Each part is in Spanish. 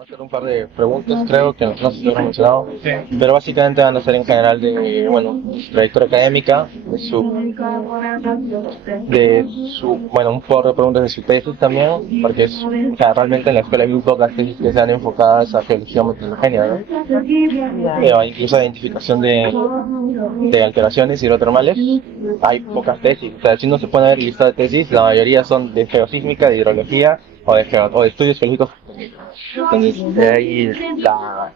Vamos a hacer un par de preguntas, creo que no sé si lo hemos mencionado, pero básicamente van a ser en general de, bueno, trayectoria académica, bueno, un par de preguntas de su tesis también, porque es, o sea, realmente en la escuela hay muy pocas tesis que sean enfocadas a geología multigenia, ¿no? Incluso a identificación de alteraciones hidrotermales, hay pocas tesis, o sea, si no se puede ver lista de tesis, la mayoría son de geosísmica, de hidrología, o de estudios geológicos. Entonces,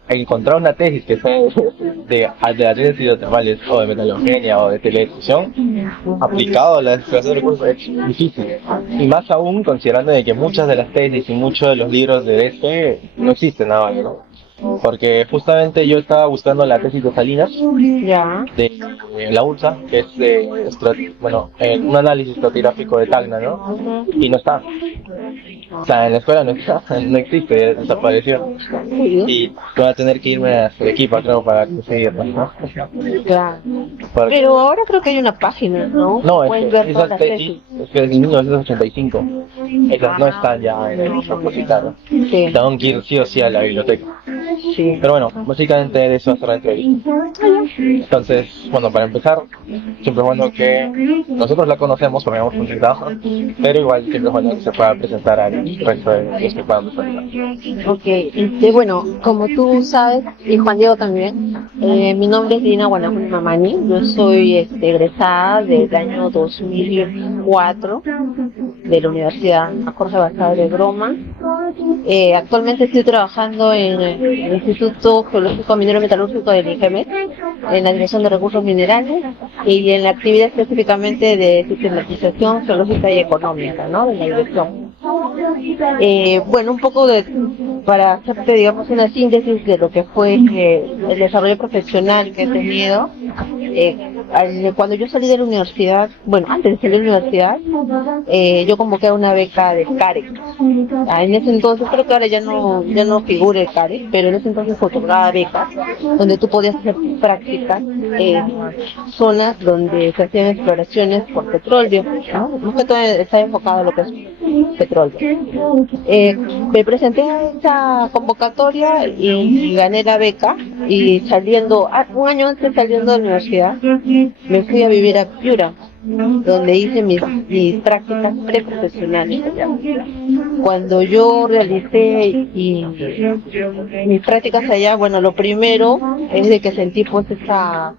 encontrar una tesis que sea de alteraciones hidrotermales o de metalogenia o de teledifusión aplicado a la explotación de recursos es difícil. Y más aún considerando de que muchas de las tesis y muchos de los libros de este no existen ahora, ¿no? Porque justamente yo estaba buscando la tesis de Salinas Ya. de la ULSA, que es un análisis estratigráfico de Tacna, ¿no? Ujú. Y no está. O sea, en la escuela no está, no existe, desapareció. Sí. Y voy a tener que irme a Arequipa, creo, para conseguirla, ¿no? Claro. Porque, Pero ahora creo que hay una página, ¿no? no, es Puedes que ver todas esas las tesis, tesis. es que desde 1985, esas no están ya en el repositorio. Sí. Tengo que ir sí o sí a la biblioteca. Sí. Pero bueno, básicamente de eso va a ser la entrevista. Entonces, bueno, para empezar, siempre es bueno que nosotros la conocemos porque hemos contactado, pero igual siempre es bueno que se pueda presentar al resto de los que puedan presentar. Ok, bueno, como tú sabes, y Juan Diego también, mi nombre es Dina Guanajuni Mamani, yo soy egresada del año 2004 de la Universidad Jorge Basadre de Broma. Actualmente estoy trabajando en el Instituto Geológico Minero Metalúrgico del IGEMET, en la Dirección de Recursos Minerales y en la actividad específicamente de sistematización geológica y económica, ¿no? De la dirección. Bueno, un poco para hacerte, digamos, una síntesis de lo que fue el desarrollo profesional que he tenido. Cuando yo salí de la universidad, bueno, antes de salir de la universidad, yo convoqué a una beca de CAREC. En ese entonces, creo que ahora ya no figura el CAREC, pero en ese entonces se otorgaba becas, donde tú podías hacer prácticas en zonas donde se hacían exploraciones por petróleo, ¿no? Más que todo está enfocado en lo que es petróleo. Me presenté a esa convocatoria y gané la beca, y un año antes saliendo de la universidad, me fui a vivir a Piura, donde hice mis prácticas preprofesionales allá. Cuando yo realicé mis prácticas allá, bueno, lo primero es de que sentí pues esa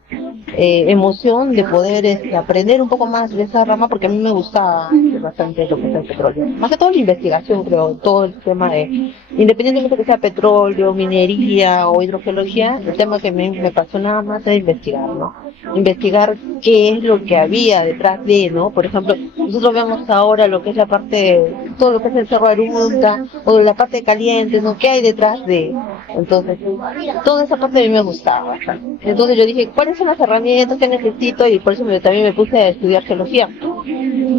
emoción de poder aprender un poco más de esa rama, porque a mí me gusta bastante lo que es el petróleo. Más que todo la investigación, creo, todo el tema de, independientemente de que sea petróleo, minería o hidrogeología, el tema que me apasionaba más es investigar, ¿no? Investigar qué es lo que había detrás de, ¿no? Por ejemplo, nosotros vemos ahora lo que es la parte, todo lo que es el Cerro de Arunta, o la parte caliente, ¿no? ¿Qué hay detrás de? Entonces, toda esa parte a mí me gustaba bastante. Entonces yo dije, ¿cuáles son las herramientas que necesito? Y por eso también me puse a estudiar geología.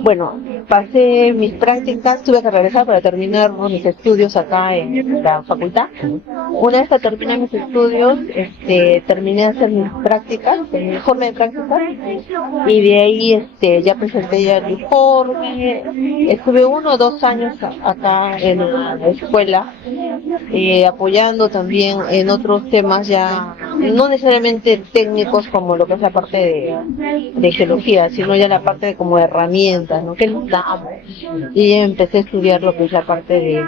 Bueno, pasé mis prácticas, tuve que regresar para terminar mis estudios acá en la facultad. Una vez que terminé mis estudios, terminé de hacer mis prácticas, mi informe de prácticas, y de ahí ya presenté ya el informe. Estuve 1 o 2 años acá en la escuela, apoyando también en otros temas ya, no necesariamente técnicos como lo que es la parte de geología, sino ya la parte de como herramientas, ¿no? Que nos damos. Y empecé a estudiar lo que es la parte de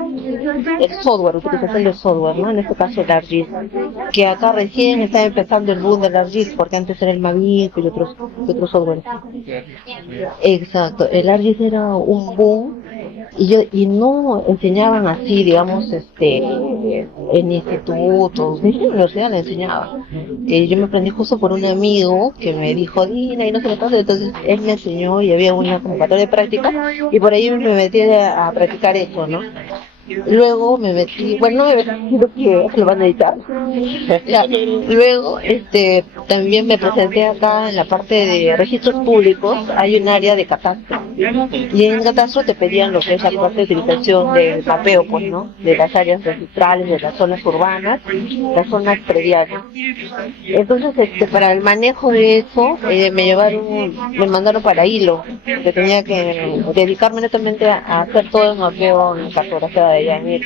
el software, utilización del software, ¿no? En este caso el ArcGIS, que acá recién está empezando el boom del ArcGIS, porque antes era el Mavic y otros software. Exacto, el ArcGIS era un boom, y no enseñaban así, digamos, en institutos, ni en la universidad le enseñaba. Yo me aprendí justo por un amigo que me dijo, Dina, y no sé qué pasa, entonces él me enseñó y había una convocatoria de práctica, y por ahí me metí a practicar eso, ¿no? Luego me metí, bueno, no me metí, creo que lo van a editar. Ya. Luego, también me presenté acá en la parte de registros públicos, hay un área de catastro. Y en catastro te pedían lo que es la parte de utilización del mapeo, pues, ¿no? De las áreas registrales, de las zonas urbanas, las zonas prediales. Entonces, para el manejo de eso, me mandaron para Hilo, que tenía que dedicarme netamente a hacer todo el mapeo en cartografía de Yanir.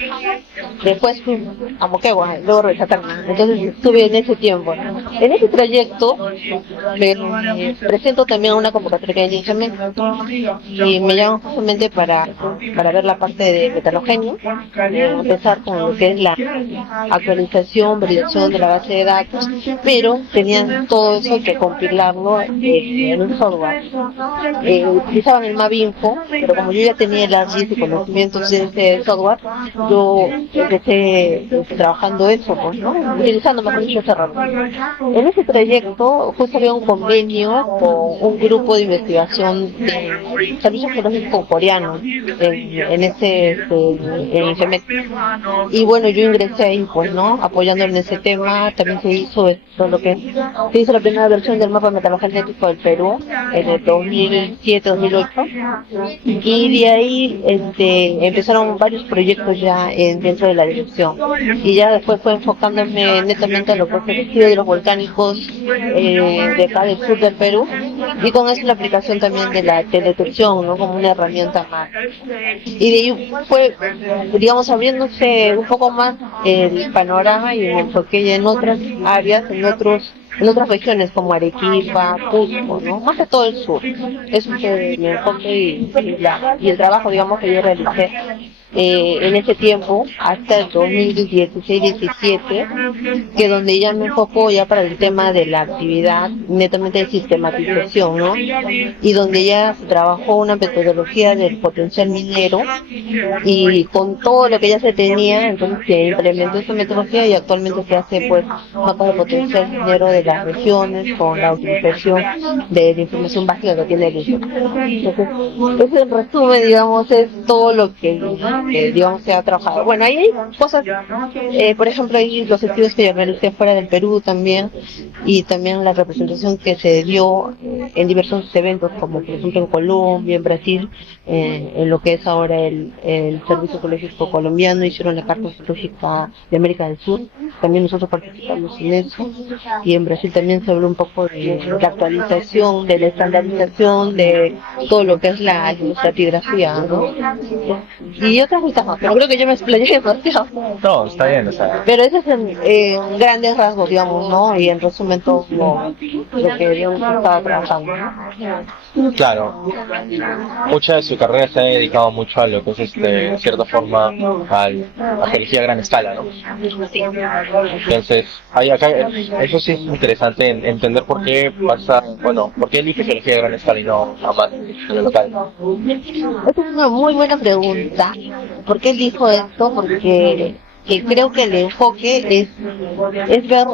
después fui a Moquegua, luego regresé a Tacna. Entonces estuve en ese tiempo, ¿no? En ese trayecto me presento también a una convocatoria de INGEMET y me llaman justamente para ver la parte de metalogenia, empezar con lo que es la actualización, validación de la base de datos, pero tenían todo eso que compilarlo en un software. Utilizaban el Mavinfo, pero como yo ya tenía el ARGIS y conocimientos de ese software, yo empecé trabajando eso, pues, ¿no? Utilizando mejor dicho esa herramienta. En ese trayecto justo había un convenio con un grupo de investigación de servicios geológicos coreanos en INGEMET. Y bueno, yo ingresé ahí, pues, ¿no? Apoyándolo en ese tema. También se hizo se hizo la primera versión del mapa metalogético del Perú en el 2007-2008, y de ahí empezaron varios proyectos ya dentro de la dirección, y ya después fue enfocándome netamente a lo que es el estudio de los volcánicos de acá del sur del Perú, y con eso la aplicación también de la teledetección, ¿no? Como una herramienta más. Y de ahí fue, digamos, abriéndose un poco más el panorama, y me enfoqué ya en otras áreas, en otras regiones como Arequipa, Cusco, ¿no? Más que todo el sur. Eso fue mi enfoque y el trabajo, digamos, que yo realicé en ese tiempo, hasta el 2016-17, que donde ya me enfocó ya para el tema de la actividad netamente de sistematización, ¿no? Y donde ya se trabajó una metodología del potencial minero, y con todo lo que ya se tenía, entonces se implementó esa metodología, y actualmente se hace, pues, mapa de potencial minero de las regiones con la utilización de la información básica que tiene el INSEE. Entonces, eso en resumen, digamos, es todo lo que digamos se ha trabajado. Bueno, ahí hay cosas, por ejemplo, hay los estudios que yo realicé fuera del Perú también, y también la representación que se dio en diversos eventos, como por ejemplo en Colombia, en Brasil, en lo que es ahora el Servicio Geológico Colombiano, hicieron la Carta Geológica de América del Sur, también nosotros participamos en eso, y en Brasil también se habló un poco de la actualización, de la estandarización, de todo lo que es la estratigrafía, ¿no? Y otras cosas más, pero creo que yo me explayé demasiado. No, está bien, o sea. Pero ese es en grandes rasgos, digamos, ¿no? Y en resumen todo lo que digamos estaba trabajando. Claro, mucha de su carrera se ha dedicado mucho a lo que es, de cierta forma, a geología a gran escala, ¿no? Entonces, eso sí es interesante entender por qué por qué elige geología a gran escala y no a más en lo local. Esa es una muy buena pregunta. ¿Por qué elijo esto? Porque creo que el enfoque es ver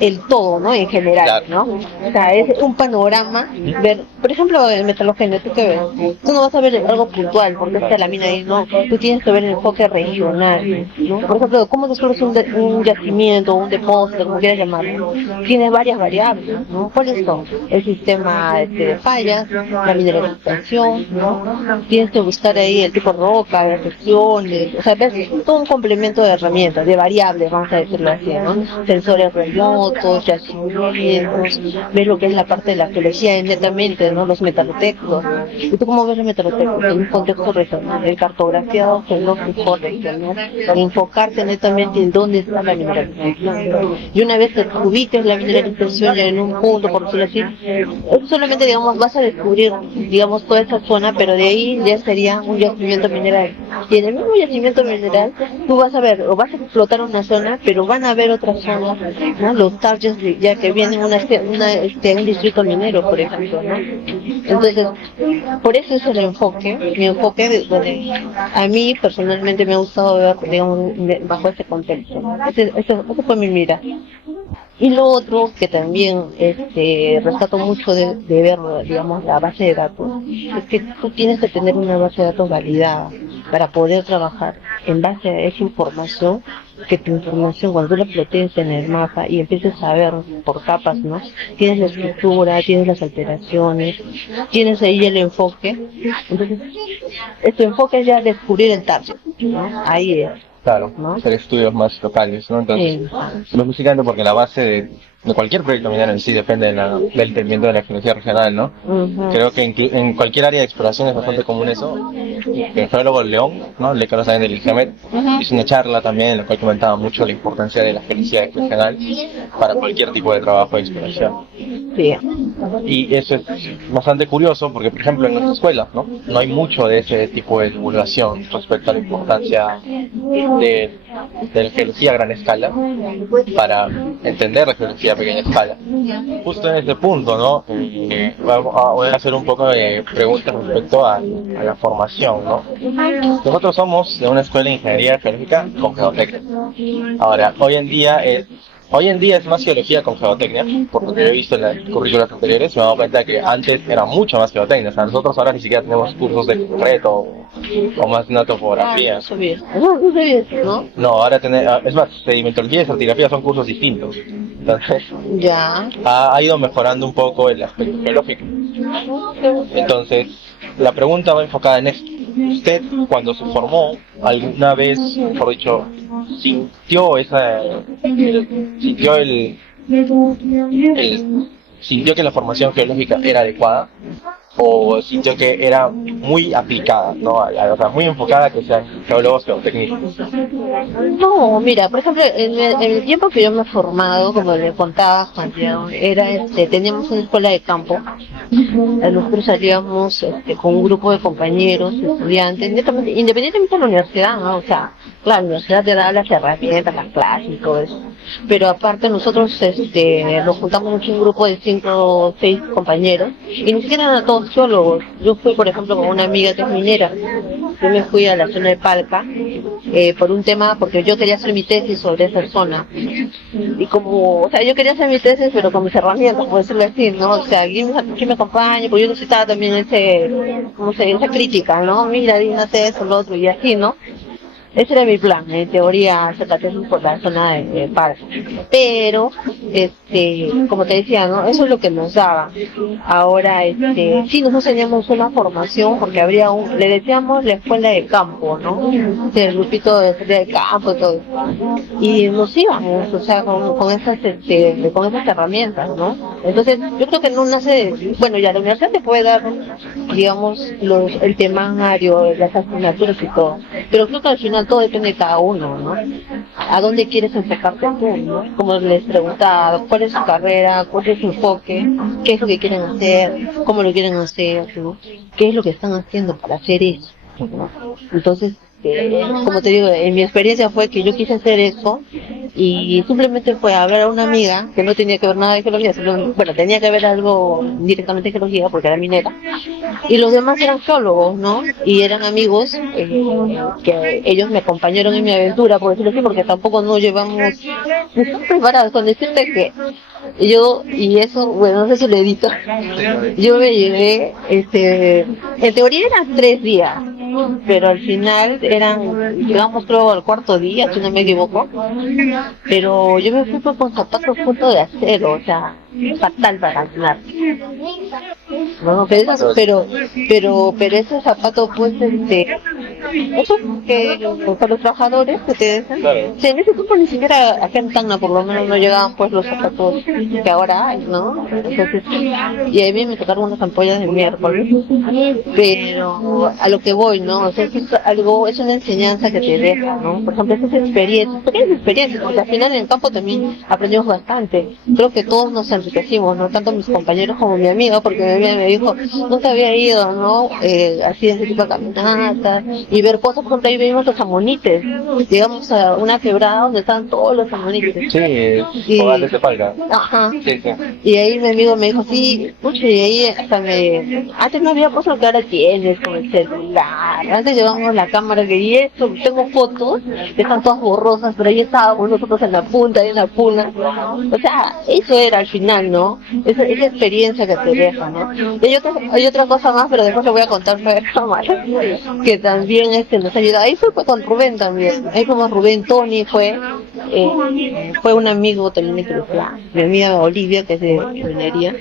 el todo, ¿no? En general, ¿no? O sea, es un panorama, ver, por ejemplo, en metalogenia, ¿tú qué ves? Tú no vas a ver algo puntual, porque está la mina ahí, no. Tú tienes que ver el enfoque regional, ¿no? Por ejemplo, ¿cómo descubres un yacimiento, un depósito, como quieras llamarlo? Tienes varias variables, ¿no? ¿Cuáles son? El sistema de fallas, la mineralización, ¿no? Tienes que buscar ahí el tipo de roca, las secciones, o sea, ves todo un complemento de herramientas, de variables, vamos a decirlo así, ¿no? Sensores remotos, yacimientos, ves lo que es la parte de la geología netamente, ¿no? Los metalotectos. ¿Y tú cómo ves los metalotectos? En un contexto regional, el cartografiado geológico regional, para enfocarte netamente en dónde está la mineralización. Y una vez que ubiques la mineralización ya en un punto, por decirlo así, eso solamente, digamos, vas a descubrir, digamos, toda esa zona, pero de ahí ya sería un yacimiento mineral. Y en el mismo yacimiento mineral, tú vas a ver, o vas a explotar una zona, pero van a haber otras zonas, ¿no? Los targets ya que vienen un distrito minero, por ejemplo, ¿no? Entonces, por eso es el enfoque, mi enfoque, donde a mí personalmente me ha gustado ver, digamos, bajo ese contexto. Ese fue mi mira. Y lo otro que también rescato mucho de ver, digamos, la base de datos, es que tú tienes que tener una base de datos validada para poder trabajar en base a esa información, que tu información, cuando tú la plotees en el mapa y empieces a ver por capas, ¿no? Tienes la estructura, tienes las alteraciones, tienes ahí el enfoque. Entonces, tu enfoque es ya descubrir el target, ¿no? Ahí es. Claro, ¿no? hacer estudios más locales, ¿no? Entonces, es básicamente porque la base de cualquier proyecto minero en sí depende del entendimiento de la geología regional, ¿no? Ujú. Creo que en cualquier área de exploración es bastante común eso. El geólogo León, ¿no? Le conoce también del IGEMET, hizo una charla también en la cual comentaba mucho la importancia de la geología regional para cualquier tipo de trabajo de exploración. Sí. Y eso es bastante curioso porque, por ejemplo, en nuestra escuela, ¿no? No hay mucho de ese tipo de divulgación respecto a la importancia de la geología a gran escala para entender la geología a pequeña escala. Justo en este punto, ¿no? Voy a hacer un poco de preguntas respecto a la formación, ¿no? Nosotros somos de una escuela de ingeniería geológica con geotecnia. Ahora, hoy en día es más geología con geotecnia, por lo que he visto en las currículas anteriores, me he dado cuenta que antes era mucho más geotecnia. O sea, nosotros ahora ni siquiera tenemos cursos de concreto o más de una topografía. No sabía eso, ¿no? No, ahora es más, sedimentología y estratigrafía son cursos distintos. Entonces, Ya. ha ido mejorando un poco el aspecto geológico. Entonces, la pregunta va enfocada en esto. ¿Usted, cuando se formó, alguna vez, mejor dicho, sintió sintió que la formación geológica era adecuada? ¿O sintió que era muy aplicada, ¿no? O sea, muy enfocada a que sean geólogos geotécnicos? No, mira, por ejemplo, en el tiempo que yo me he formado, como le contaba Juan Diego, teníamos una escuela de campo. Nosotros salíamos con un grupo de compañeros, estudiantes, independientemente de la universidad, ¿no? O sea, claro, la universidad te da las herramientas, las clases y todo eso. Pero aparte nosotros nos juntamos mucho un grupo de 5 o 6 compañeros, y ni siquiera eran todos geólogos. Yo fui, por ejemplo, con una amiga que es minera. Yo me fui a la zona de Palca por un tema, porque yo quería hacer mi tesis sobre esa zona. Y o sea, yo quería hacer mi tesis, pero con mis herramientas, por decirlo así, ¿no? O sea, alguien me acompañe, porque yo necesitaba también esa crítica, ¿no? Mira, dígate eso, lo otro, y así, ¿no? Ese era mi plan, en teoría, hacer la tesis por la zona de Palca. Pero, como te decía, ¿no? Eso es lo que nos daba. Ahora, sí, nosotros teníamos una formación, porque le decíamos la escuela de campo, ¿no? El grupito de escuela de campo y todo. Y nos íbamos, o sea, con esas herramientas, ¿no? Entonces, yo creo que no nace, bueno, ya la universidad te puede dar, digamos, el temario, las asignaturas y todo. Pero creo que al final todo depende de cada uno, ¿no? ¿A dónde quieres enfocarte tú, ¿no? Como les preguntaba, ¿cuál es su carrera? ¿Cuál es su enfoque? ¿Qué es lo que quieren hacer? ¿Cómo lo quieren hacer? ¿No? ¿Qué es lo que están haciendo para hacer eso? ¿No? Entonces, como te digo, en mi experiencia fue que yo quise hacer eso y simplemente fue hablar a una amiga que no tenía que ver nada de geología, bueno, tenía que ver algo directamente de geología porque era minera, y los demás eran geólogos, ¿no? Y eran amigos que ellos me acompañaron en mi aventura, por decirlo así, porque tampoco no llevamos, no estamos preparados con decirte que y eso, bueno, no sé si lo edito, yo me llevé, en teoría eran 3 días, pero al final llegamos creo al 4.º día, si no me equivoco, pero yo me fui con zapatos punto de acero, o sea, fatal para caminar. No, pero ese zapato pues eso que para los trabajadores que te dicen, Claro. sí, en ese tiempo ni siquiera acá en Tacna por lo menos no llegaban pues los zapatos que ahora hay, ¿no? Entonces, y a mí me tocaron unas ampollas de miércoles, pero a lo que voy, ¿no? O sea, es una enseñanza que te deja, ¿no? Por ejemplo, esas pequeñas experiencias, porque al final en el campo también aprendimos bastante. Creo que todos nos enriquecimos, ¿no? Tanto mis compañeros como mi amiga, porque mi amiga me dijo, no te había ido, ¿no? Así de ese tipo de caminatas, y ver cosas, por ejemplo, ahí vimos los amonites, llegamos a una quebrada donde estaban todos los amonites. Sí, Fogales de Palca. Ajá. Sí, sí. Y ahí mi amigo me dijo, sí, pucha, y ahí hasta antes no había cosas que ahora tienes, como el celular, antes llevamos la cámara, y esto, tengo fotos, que están todas borrosas, pero ahí estábamos nosotros en la punta, ahí en la puna, o sea, eso era al final, ¿no? Esa experiencia que te deja, ¿no? Y hay otra cosa más, pero después lo voy a contar fuera de cámara, que también nos ayuda. Ahí fue con Rubén también, ahí como Rubén, Tony fue un amigo también de Cruzla, mi amiga Olivia, que es de minería,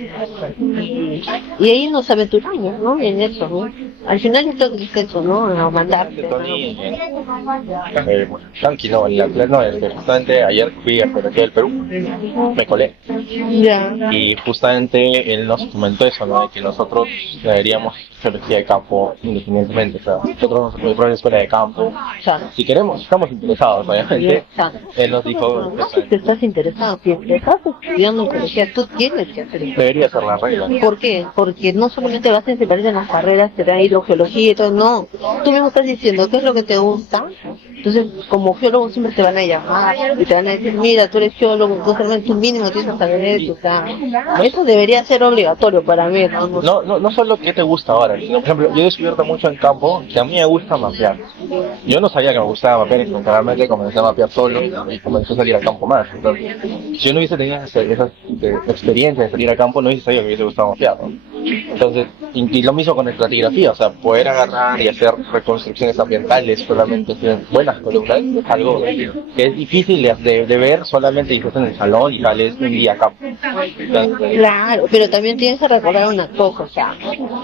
y ahí nos aventuramos, ¿no? En eso, ¿no? Al final yo creo que es eso, ¿no? A mandar. Tony, tranquilo, en la pleno, justamente ayer fui a Geografía del Perú, me colé. Ya. Y justamente él nos comentó eso, ¿no? De que nosotros deberíamos geología de campo independientemente, o sea, nosotros nos fuimos a la escuela de campo, Claro. si queremos, estamos interesados, obviamente. Exacto. Él nos dijo, No, si te estás interesado, si estás estudiando geología, tú tienes que hacer eso. debería ser la regla. ¿Por qué? Porque no solamente vas a enseñarte en las carreras, te dan hidrogeología y todo, no. Tú mismo estás diciendo qué es lo que te gusta. Entonces, como geólogo siempre te van a llamar y te van a decir, mira, tú eres geólogo, entonces tú mínimo tienes que saber eso. O sea, eso debería ser obligatorio para mí, ¿no? No solo qué te gusta ahora, sino, por ejemplo, yo he descubierto mucho en campo que a mí me gusta mapear. Yo no sabía que me gustaba mapear y realmente comencé a mapear solo y comencé a salir al campo más. Entonces, si yo no hubiese tenido esa experiencia de salir al campo, no hubiese sabido que me hubiese gustado mapear, ¿no? Entonces, y lo mismo con estratigrafía, o sea, poder agarrar y hacer reconstrucciones ambientales solamente tienen buenas columnas, es algo que es difícil de ver solamente si estás en el salón y sales un día a campo. Entonces, Claro, pero también tienes que recordar una cosa, o sea,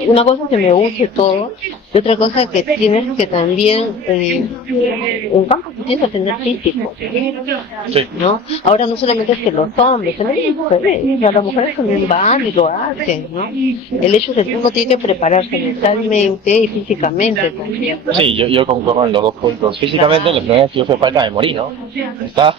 una cosa que me gusta y todo, y otra cosa que tienes que también, en campo tienes que tener físico, sí. ¿no? Ahora no solamente es que los hombres, también las mujeres, o sea, las mujeres también van y lo hacen, ¿no? El hecho de que uno tiene que prepararse mentalmente y físicamente también, ¿no? Sí, yo concuerdo en los dos puntos. Físicamente, la primera vez que yo fui a Palca me morí, ¿no? Yo ¿Quién estaba-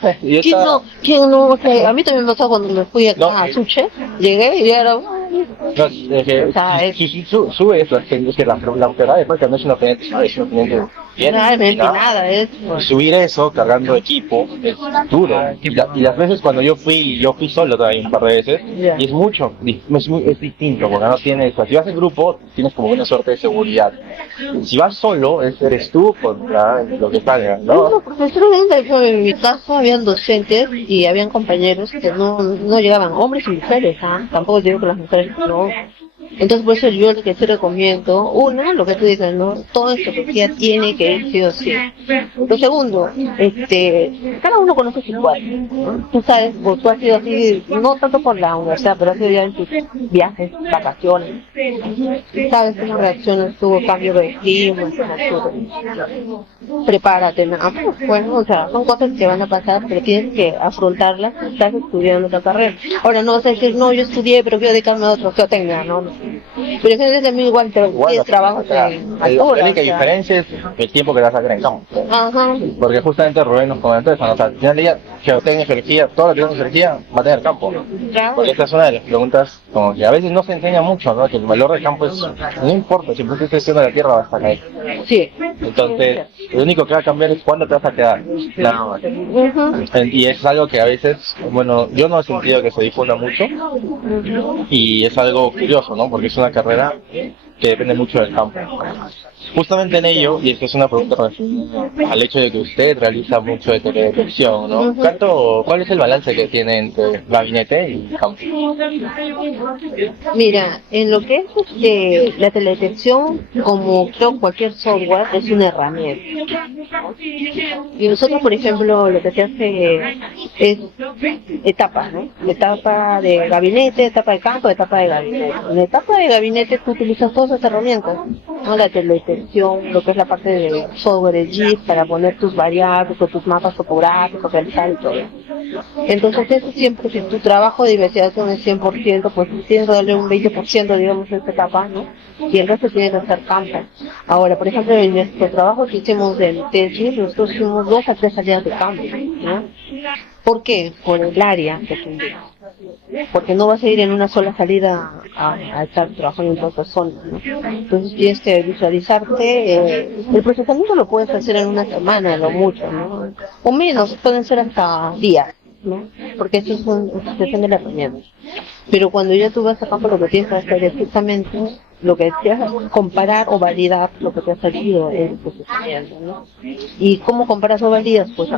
no? ¿Quién no? O sea, a mí también me pasó cuando me fui acá No, a Suche, llegué y era... No, es que, O sea, si sube eso, es que la verdad después que no es una pendiente, es una pendiente bien Nada, empinada. nada, es... Subir eso cargando equipo es duro. Y las veces cuando yo fui solo todavía un par de veces, Ya. y es mucho, es distinto, porque no tienes, si vas en grupo, tienes como una suerte de seguridad. Si vas solo, eres tú contra lo que salga, Los ¿no? profesores en mi caso habían docentes y habían compañeros que no llegaban, hombres y mujeres, ¿ah? Tampoco digo que las mujeres no. Entonces por eso yo lo que sí recomiendo, uno, lo que tú dices, ¿no? Toda estrategia tiene que ir sí o sí. Lo segundo, cada uno conoce su cuadro, ¿no? Tú sabes, tú has sido así, no tanto por la universidad, pero has sido ya en tus viajes, vacaciones. Sabes cómo reaccionas tú, cambio de clima, prepárate, ¿no? Bueno, o sea, son cosas que van a pasar, pero tienes que afrontarlas, estás estudiando otra carrera. Ahora no vas a decir, no, yo estudié, pero quiero dedicarme a otro, geotecnia, ¿no? Pero gente también igual tienes trabajos en la altura, única o sea. diferencia es el tiempo que vas a hacer en campo. Ajá. Porque justamente Rubén nos comentó eso, ¿no? O sea, al final del día, geotecnia, geología, todo lo que tiene geología va a tener campo. Claro. Porque esta es una de las preguntas como que a veces no se enseña mucho, ¿no? Que el valor del campo es, no importa, si tú estés haciendo la tierra va a estar ahí. Sí. Entonces, lo único que va a cambiar es cuándo te vas a quedar. Nada más. Y es algo que a veces, bueno, yo no he sentido que se difunda mucho y es algo curioso, ¿no? Porque es una carrera que depende mucho del campo. Justamente en ello, y esta es una pregunta relacionada al hecho de que usted realiza mucho de teledetección, ¿no? ¿Cuál es el balance que tiene entre gabinete y campo? Mira, en lo que es la teledetección, como creo cualquier software, es una herramienta. Y nosotros, por ejemplo, lo que se hace es etapas, ¿no? Etapa de gabinete, etapa de campo, etapa de gabinete. En la etapa de gabinete tú utilizas todas esas herramientas, ¿no? La teledetección, lo que es la parte de software, el GIS, para poner tus variables, o tus mapas topográficos, realizar y todo. Entonces eso siempre, si tu trabajo de investigación es 100%, pues tienes que darle un 20%, digamos, a esta etapa, ¿no? Y el resto tiene que ser campo. Ahora, por ejemplo, en nuestro trabajo que hicimos en tesis, nosotros hicimos 2 a 3 salidas de campo, ¿no? ¿Por qué? Por el área que tendrías. Porque no vas a ir en una sola salida a estar trabajando en otras zonas, ¿no? Entonces tienes que visualizarte. El procesamiento lo puedes hacer en una semana, lo mucho, ¿no? O menos, pueden ser hasta días, ¿no? Porque eso depende de la herramienta. Pero cuando ya tú vas a campo, lo que tienes que hacer es justamente lo que deseas, comparar o validar lo que te ha salido en el procesamiento, ¿no? ¿Y cómo comparas o validas? Pues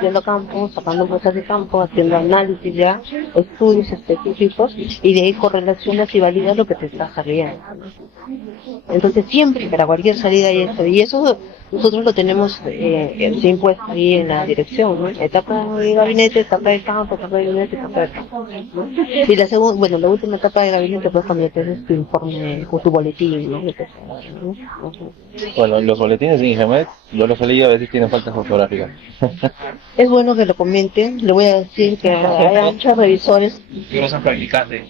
yendo a campo, sacando cosas de campo, haciendo análisis ya, estudios específicos, y de ahí correlacionas y validas lo que te está saliendo, ¿no? Entonces siempre para cualquier salida hay eso, y eso nosotros lo tenemos recién puesto ahí en la dirección, ¿no? Etapa de gabinete, etapa de campo, etapa de gabinete, etapa de campo, ¿no? Y la segunda, bueno, la última etapa de gabinete pues cuando tienes tu informe o tu boletín, ¿no? Ujú. Bueno, los boletines de Ingemet, yo los he leído, a veces tienen faltas ortográficas. Es bueno que lo comenten, le voy a decir que hay muchos revisores. Que no son practicantes.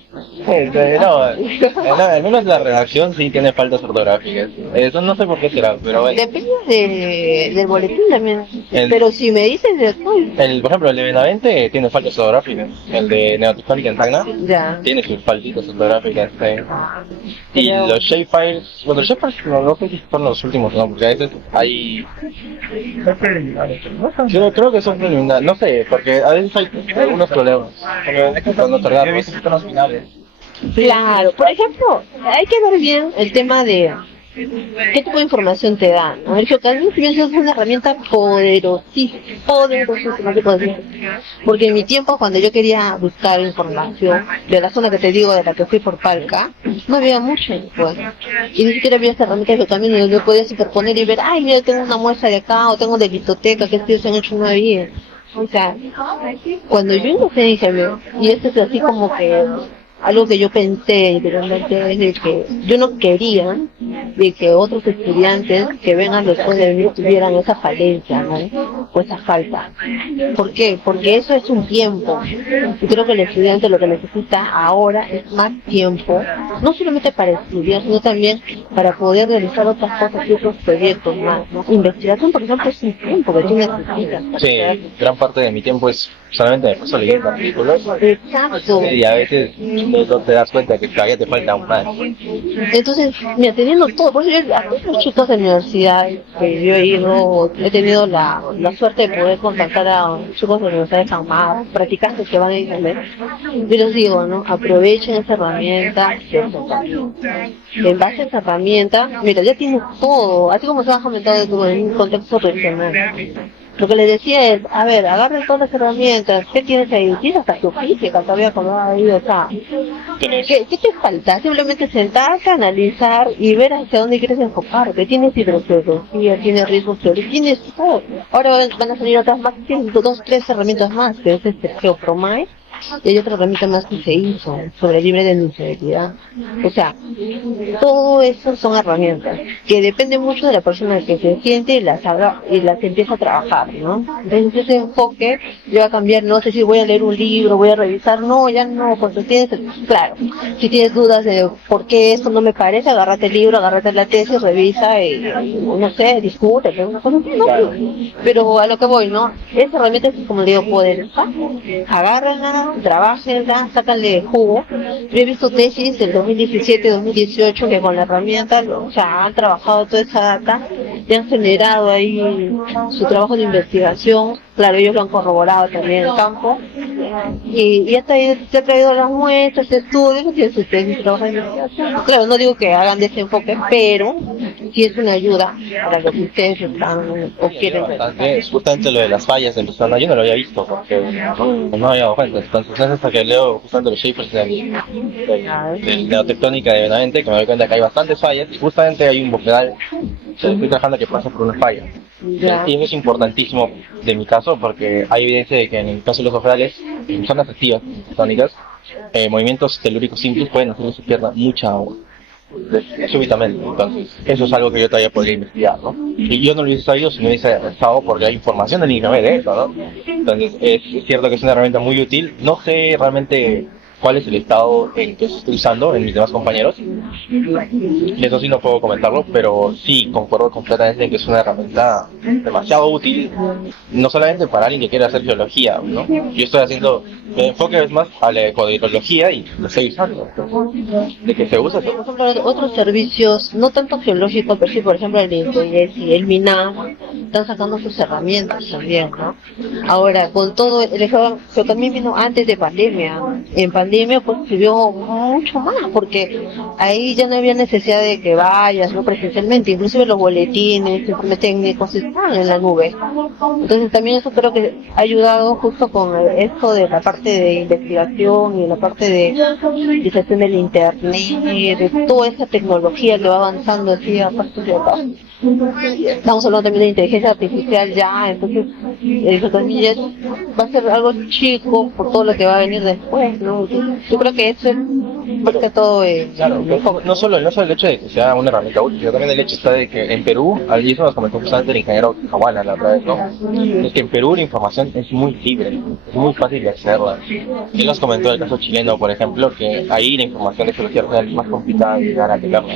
No, al menos la redacción sí tiene faltas ortográficas. Eso no sé por qué será, pero bueno. Depende del boletín también. El- Pero si me dices de Por ejemplo, el de Benavente tiene faltas ortográficas. El de Neotectónica en Tacna ya. tiene sus faltitas ortográficas. Y los shapefiles, bueno, los shapefiles no sé si son los últimos, ¿no? Porque a veces hay... Yo creo que son preliminares, no sé, porque a veces hay algunos problemas. Cuando otorgamos los finales. Claro, por ejemplo, hay que ver bien el tema de qué tipo de información te dan, ¿no? El geocaching es una herramienta poderosísima, ¿qué puedo decir? Porque en mi tiempo, cuando yo quería buscar información de la zona que te digo, de la que fui por Palca, no había mucho, pues. Y ni siquiera había esta herramienta de geocaching donde podías interponer y ver, ay, mira, tengo una muestra de acá, o tengo de biblioteca, que estudios se han hecho una vez. O sea, cuando yo ingresé dije, y esto es así como que algo que yo pensé anteriormente es de que yo no quería de que otros estudiantes que vengan después de mí tuvieran esa falencia, ¿no? O esa falta. ¿Por qué? Porque eso es un tiempo. Y creo que el estudiante lo que necesita ahora es más tiempo, no solamente para estudiar, sino también para poder realizar otras cosas y otros proyectos más, ¿no? Investigación, por ejemplo, es un tiempo que tú necesitas. Sí, gran parte de mi tiempo es solamente me paso leyendo artículos. Exacto. Y a veces no te das cuenta que todavía te falta un más. Entonces, mira, teniendo todo, por eso yo, a todos los chicos de universidad que yo he tenido la suerte de poder contactar a chicos de la Universidad de San Marcos, practicantes que van a internet, yo les digo, ¿no? Aprovechen esa herramienta, en base a esa herramienta, mira, ya tienes todo, así como se ha comentado en un contexto regional. Lo que les decía es, a ver, agarren todas las herramientas, ¿qué tienes ahí? Tienes hasta tu física, todavía acordado ahí, o sea, ¿qué te falta? Simplemente sentarte, analizar y ver hacia dónde quieres enfocarte. Tienes hidrogeología, tienes riesgos teóricos, tienes todo. Ahora van a salir otras más, tienes 2, 3 herramientas más, que es GeoPromite. Y hay otra herramienta más que se hizo sobre libre de inseguridad. O sea, todo eso son herramientas que depende mucho de la persona que se siente y las haga y las empieza a trabajar, ¿no? Entonces ese enfoque yo va a cambiar, no sé si voy a leer un libro, voy a revisar, no, ya no, porque tienes, claro, si tienes dudas de por qué esto no me parece, agárrate el libro, agárrate la tesis, revisa y no sé, discute, una cosa así, ¿no? Pero a lo que voy, ¿no? Esa herramienta es como le digo, poderosa, agárrenla, trabajenla, sácanle jugo. Yo he visto tesis del 2017, 2018 que con la herramienta, o sea, han trabajado toda esa data y han generado ahí su trabajo de investigación. Claro, ellos lo han corroborado también en el campo. Y ya se ha traído las muestras, estudios, y sus tesis, trabajo de investigación. Claro, no digo que hagan de ese enfoque, pero sí es una ayuda para lo que ustedes están o quieren ver. Es justamente lo de las fallas de Luzana, yo no lo había visto porque no me había dado cuenta. Entonces es hasta que leo justamente los shapers del Neotectónica de Benavente que me doy cuenta que hay bastantes fallas y justamente hay un bofedal que estoy trabajando que pasa por una falla. Ya. Y eso es importantísimo de mi caso porque hay evidencia de que en el caso de los bofedales, en zonas activas tectónicas, movimientos telúricos simples pueden hacer que se pierda mucha agua súbitamente. Entonces eso es algo que yo todavía podría investigar, ¿no? Y yo no lo hubiese sabido si no hubiese estado porque hay información del INGMED de eso, ¿no? Entonces es cierto que es una herramienta muy útil. No sé realmente cuál es el estado en que se está usando en mis demás compañeros. Eso sí no puedo comentarlo, pero sí concuerdo completamente en que es una herramienta demasiado útil, no solamente para alguien que quiera hacer geología, ¿no? Yo estoy haciendo, mi enfoque es más a la ecodihidrología y lo estoy usando. De que se usa, Por ejemplo, otros servicios, no tanto geológicos, pero sí, por ejemplo, el INTES y el MINAM, están sacando sus herramientas también, ¿no? Ahora, con todo, el también vino antes de pandemia. En pandemia pandemia pues sirvió mucho más, porque ahí ya no había necesidad de que vayas, ¿no? Presencialmente, inclusive los boletines, informes técnicos están en la nube. Entonces también eso creo que ha ayudado justo con esto de la parte de investigación y la parte de utilización del internet, de toda esa tecnología que va avanzando así a pasos de acá. Estamos hablando también de inteligencia artificial ya, entonces eso también ya va a ser algo chico por todo lo que va a venir después, ¿no? Yo creo que eso es más que todo Claro, no solo el hecho de que sea una herramienta útil, sino también el hecho está de que en Perú, y eso nos comentó justamente el ingeniero Cahuala la otra vez, ¿no? Es que en Perú la información es muy libre, es muy fácil de accederla. Él nos comentó el caso chileno, por ejemplo, que ahí la información de geología es más complicada de llegar a tenerla.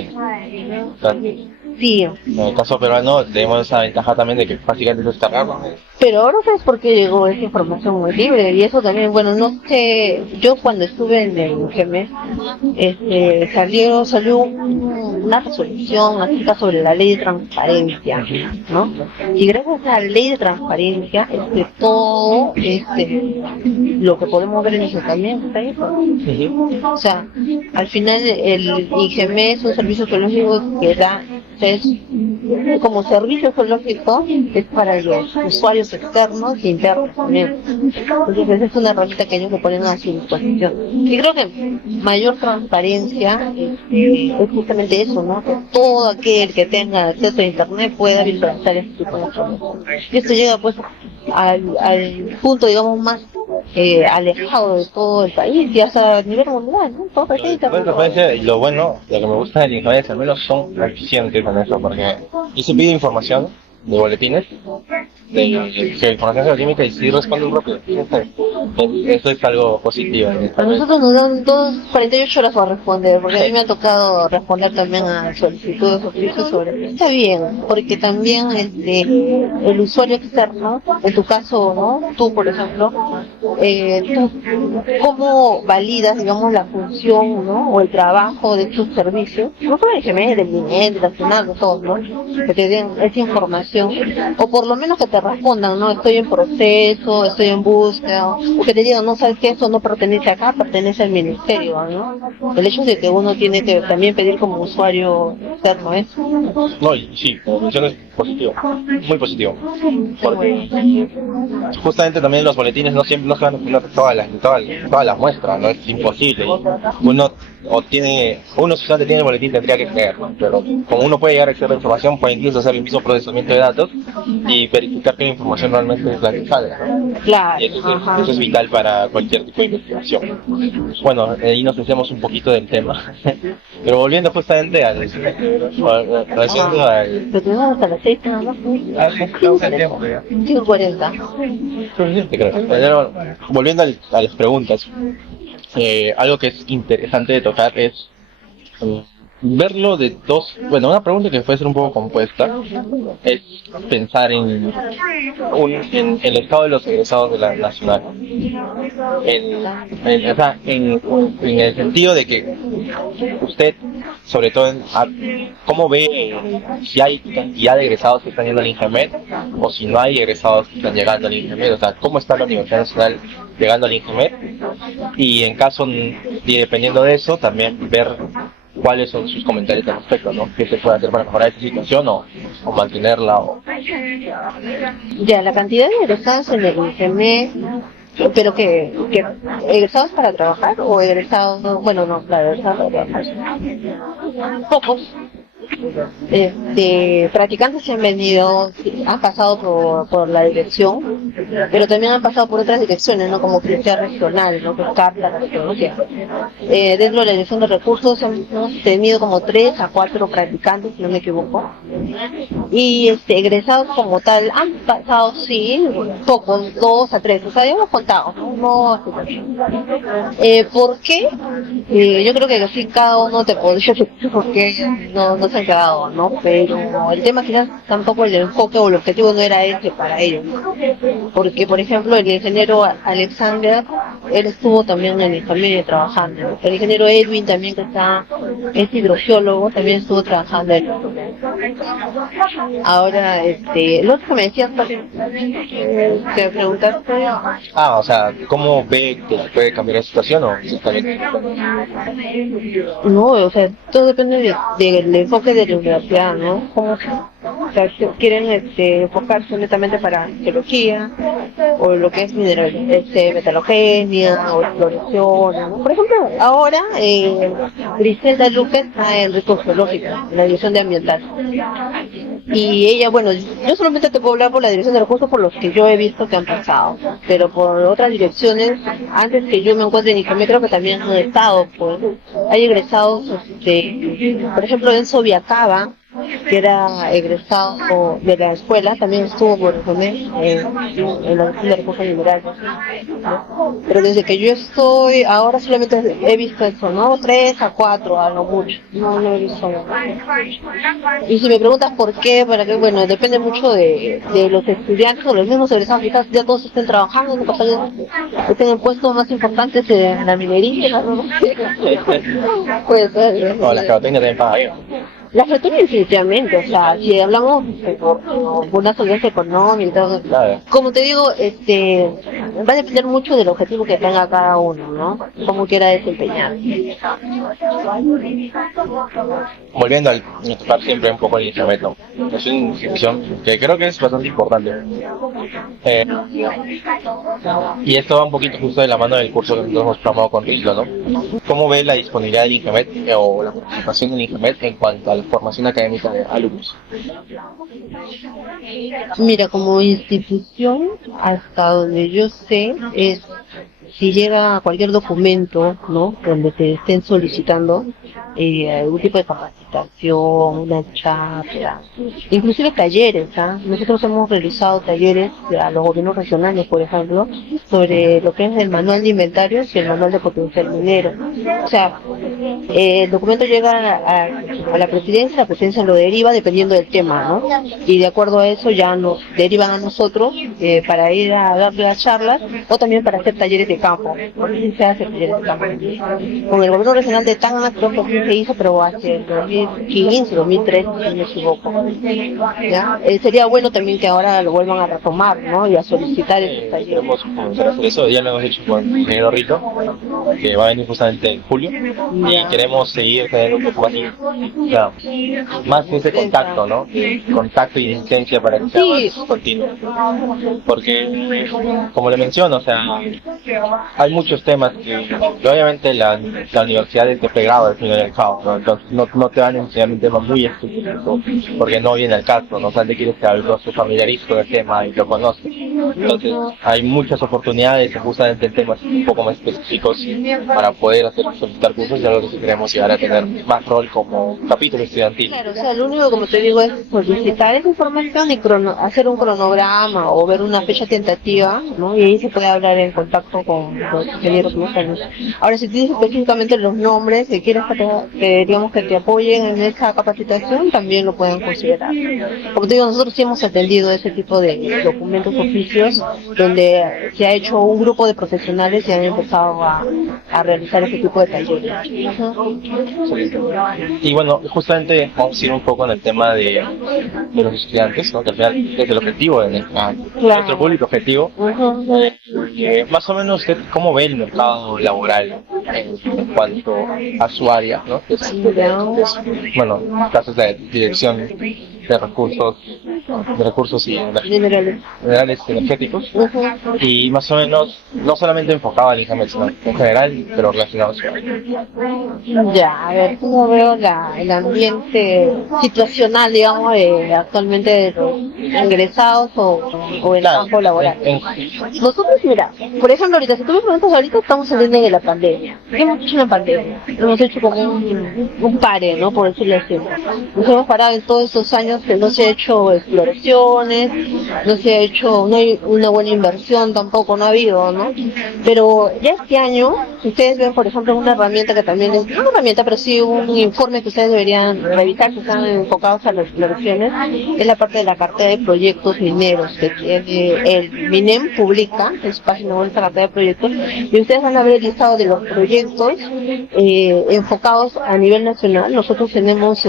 Sí. En el caso peruano tenemos esa ventaja también de que fácilmente descargarlo. Pero ahora sabes por qué llegó esa información muy libre, y eso también, bueno, no sé, yo cuando estuve en el GEMES, salió una resolución acerca sobre la ley de transparencia, ¿no? Y gracias a la ley de transparencia, todo lo que podemos ver en eso también está ahí. O sea, al final el IGEMES es un servicio geológico que da, es como servicio geológico, es para los usuarios externos e internos también. Entonces es una herramienta que ellos le ponen a su disposición. Y creo que mayor transparencia es justamente eso, ¿no? Que todo aquel que tenga acceso a internet pueda visualizar este tipo de información. Y esto llega pues al punto, digamos, más alejado de todo el país y hasta a nivel mundial, ¿no? Todo y lo bueno, lo que me gusta del ingeniería al menos son eficientes con eso, porque y se pide información de boletines de información geoquímica y si responden rápido. Eso es algo positivo. A nosotros nos dan 48 horas para responder, porque a mí me ha tocado responder también a solicitudes o servicios sobre. Está bien, porque también el usuario externo, en tu caso, ¿no? Tú, por ejemplo, tú, ¿cómo validas, digamos, la función, ¿no? O el trabajo de tus servicios? No solo el GME, del INE, del Nacional, de todos, ¿no? Que te den esa información, o por lo menos que te respondan, ¿no? Estoy en proceso, estoy en búsqueda, o que te digan, no sabes que eso no pertenece acá, pertenece al ministerio, ¿no? El hecho de que uno tiene que también pedir como usuario externo eso. No, y sí, eso es positivo, muy positivo. Porque justamente también los boletines no siempre no se van a poner todas las muestras, no es imposible. Uno solamente tiene el boletín, tendría que creer, ¿no? Pero como uno puede llegar a acceder a la información, puede incluso hacer el mismo procesamiento de datos y verificar que la información realmente es la que sale, ¿no? Claro. Y eso es vital para cualquier tipo de investigación. Bueno, ahí nos decíamos un poquito del tema, pero volviendo justamente al... Pero tenemos hasta las 6 nada más. 5:40. Pero volviendo a las preguntas, algo que es interesante de tocar es verlo de una pregunta que puede ser un poco compuesta es pensar en el estado de los egresados de la nacional, en el sentido de que usted, sobre todo, ¿cómo ve si hay cantidad de egresados que están yendo al INGEMED o si no hay egresados que están llegando al INGEMED? O sea, ¿cómo está la Universidad Nacional llegando al INGEMED? Y en caso, y dependiendo de eso, también ver cuáles son sus comentarios al respecto, ¿no? ¿Qué se puede hacer para mejorar esta situación o mantenerla? Ya, la cantidad de egresados en el INGEMED, pero que egresados para trabajar o egresados, egresados para trabajar. Pocos. Practicantes se han venido, han pasado por la dirección, pero también han pasado por otras direcciones, ¿no? Como Policía Regional, ¿no? Que es CARTA, la tecnología. Dentro de la dirección de recursos hemos tenido como 3 a 4 practicantes, si no me equivoco. Y egresados como tal han pasado, sí, pocos, 2 a 3, o sea, ya hemos contado, ¿no? ¿Por qué? Yo creo que así cada uno te podría decir por qué no se han quedado, ¿no? Pero el tema quizás tampoco el enfoque o el objetivo no era ese para ellos, ¿no? Porque, por ejemplo, el ingeniero Alexander, él estuvo también en el familia trabajando, ¿no? El ingeniero Edwin también, que es hidrogeólogo, también estuvo trabajando en esto. Ahora, lo otro que me decías, que me preguntaste, O sea, ¿cómo ve que se puede cambiar la situación o exactamente? no, o sea, todo depende del enfoque de la universidad, ¿no? Como, o sea, si quieren enfocarse netamente para geología, o lo que es metalogenia, o exploración, ¿no? Por ejemplo, ahora Griselda Luque está en recursos lógicos, en la dirección de ambiental. Y ella, bueno, yo solamente te puedo hablar por la dirección de recursos por los que yo he visto que han pasado, pero por otras direcciones, antes que yo me encuentre en ICAME, creo que también han estado, pues, hay egresados, por ejemplo, Enzo Viacaba, que era egresado de la escuela, también estuvo por ICAME en la dirección de recursos minerales, ¿no? Pero desde que yo estoy, ahora solamente he visto eso, ¿no? 3 a 4 a lo mucho, no he visto más. Y si me preguntas por qué, para qué, bueno, depende mucho de los estudiantes o los mismos egresados, quizás ya todos estén trabajando, ¿no? Estén en puestos más importantes en la minería, ¿no? Puede ser. No, la geotecnia también paga bien. La geotecnia definitivamente, o sea, si hablamos por una solvencia económica y todo, Claro. como te digo, va a depender mucho del objetivo que tenga cada uno, ¿no? Cómo quiera desempeñar. Volviendo al tocar siempre un poco el INGEMET, ¿no? Es una institución que creo que es bastante importante. Y esto va un poquito justo de la mano del curso que nosotros hemos programado con Rizlo, ¿no? ¿Cómo ve la disponibilidad del INGEMET o la participación del INGEMET en cuanto a la formación académica de alumnos? Mira, como institución, hasta donde yo sé, si llega cualquier documento, ¿no? Donde te estén solicitando algún tipo de capacitación, una charla, inclusive talleres, Nosotros hemos realizado talleres a los gobiernos regionales, por ejemplo, sobre lo que es el manual de inventarios y el manual de potencial minero. O sea, el documento llega a la presidencia lo deriva dependiendo del tema, ¿no? Y de acuerdo a eso ya nos derivan a nosotros para ir a dar las charlas o también para hacer talleres de campo. Porque se hace talleres de campo. Con el gobierno regional de Tacna creo que sí se hizo, pero hace 2015, 2013, si no me equivoco. ¿Ya? Sería bueno también que ahora lo vuelvan a retomar, ¿no? Y a solicitar esos talleres. Queremos comenzar a hacer eso, ya lo hemos hecho con el ingeniero Rito, que va a venir justamente en julio, y queremos seguir teniendo un poco más ese contacto, ¿no? Contacto y insistencia para que sea más continuo. Porque, como le menciono, o sea, hay muchos temas que obviamente la universidad es de pregrado al fin y al cabo, ¿no? Entonces no te van a enseñar un tema muy específico porque no viene al caso, ¿no? O sea, te quieres que algo se familiarice con el tema y lo conoce. Entonces hay muchas oportunidades justamente en temas un poco más específicos para poder solicitar cursos, y algo que sí queremos llegar a tener más rol como capítulo estudiantil. Claro, o sea, lo único, como te digo, es solicitar esa información y hacer un cronograma o ver una fecha tentativa, ¿no? Y ahí se puede hablar en contacto con los ingenieros químicos. Ahora, si tienes específicamente los nombres que quieres digamos que te apoyen en esa capacitación, también lo pueden considerar. Como te digo, nosotros sí hemos atendido ese tipo de documentos, oficios, donde se ha hecho un grupo de profesionales y han empezado a realizar ese tipo de talleres. Y bueno, justamente vamos a ir un poco en el tema de los estudiantes, ¿no? Que al final es el objetivo de nuestro público objetivo. Más o menos, ¿usted cómo ve el mercado laboral en cuanto a su área, ¿no? Bueno, casos de dirección de recursos y minerales energéticos, y más o menos no solamente enfocado al INGEMET, sino en general, pero relacionado a su área. Ya, a ver, ¿cómo veo el ambiente situacional, digamos, actualmente de los ingresados o el campo laboral? Nosotros, mira, por ejemplo, ahorita, si tú me preguntas, ahorita estamos saliendo de la pandemia, ¿Qué hemos hecho en la pandemia? Hemos hecho como un pare, ¿no? Por decirlo así. Nos hemos parado en todos estos años que no se ha hecho exploraciones, no se ha hecho, no hay una buena inversión tampoco, no ha habido, ¿no? Pero ya este año, ustedes ven, por ejemplo, una herramienta que también es, no una herramienta, pero sí un informe que ustedes deberían revisar, que están enfocados a las exploraciones, es la parte de la cartera de proyectos mineros que tiene el MINEM, publica en su página web esta cartera de proyectos, y ustedes van a ver el listado de los proyectos enfocados a nivel nacional. Nosotros tenemos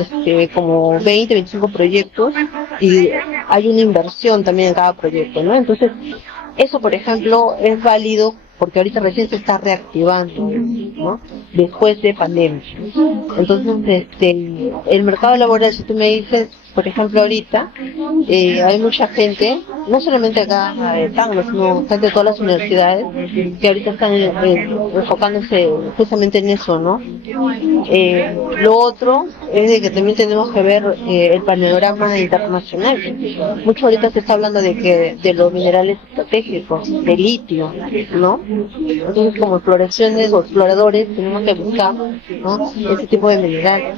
como 20, 25 proyectos y hay una inversión también en cada proyecto, ¿no? Entonces, eso, por ejemplo, es válido porque ahorita recién se está reactivando, ¿no? Después de pandemia. Entonces, el mercado laboral, si tú me dices, por ejemplo, ahorita, hay mucha gente, no solamente acá en Tacna, sino gente de todas las universidades, que ahorita están enfocándose justamente en eso, ¿no? Lo otro es de que también tenemos que ver el panorama internacional. Mucho ahorita se está hablando de los minerales estratégicos, de litio, ¿no? Entonces, como exploraciones o exploradores, tenemos que buscar, ¿no?, ese tipo de minerales.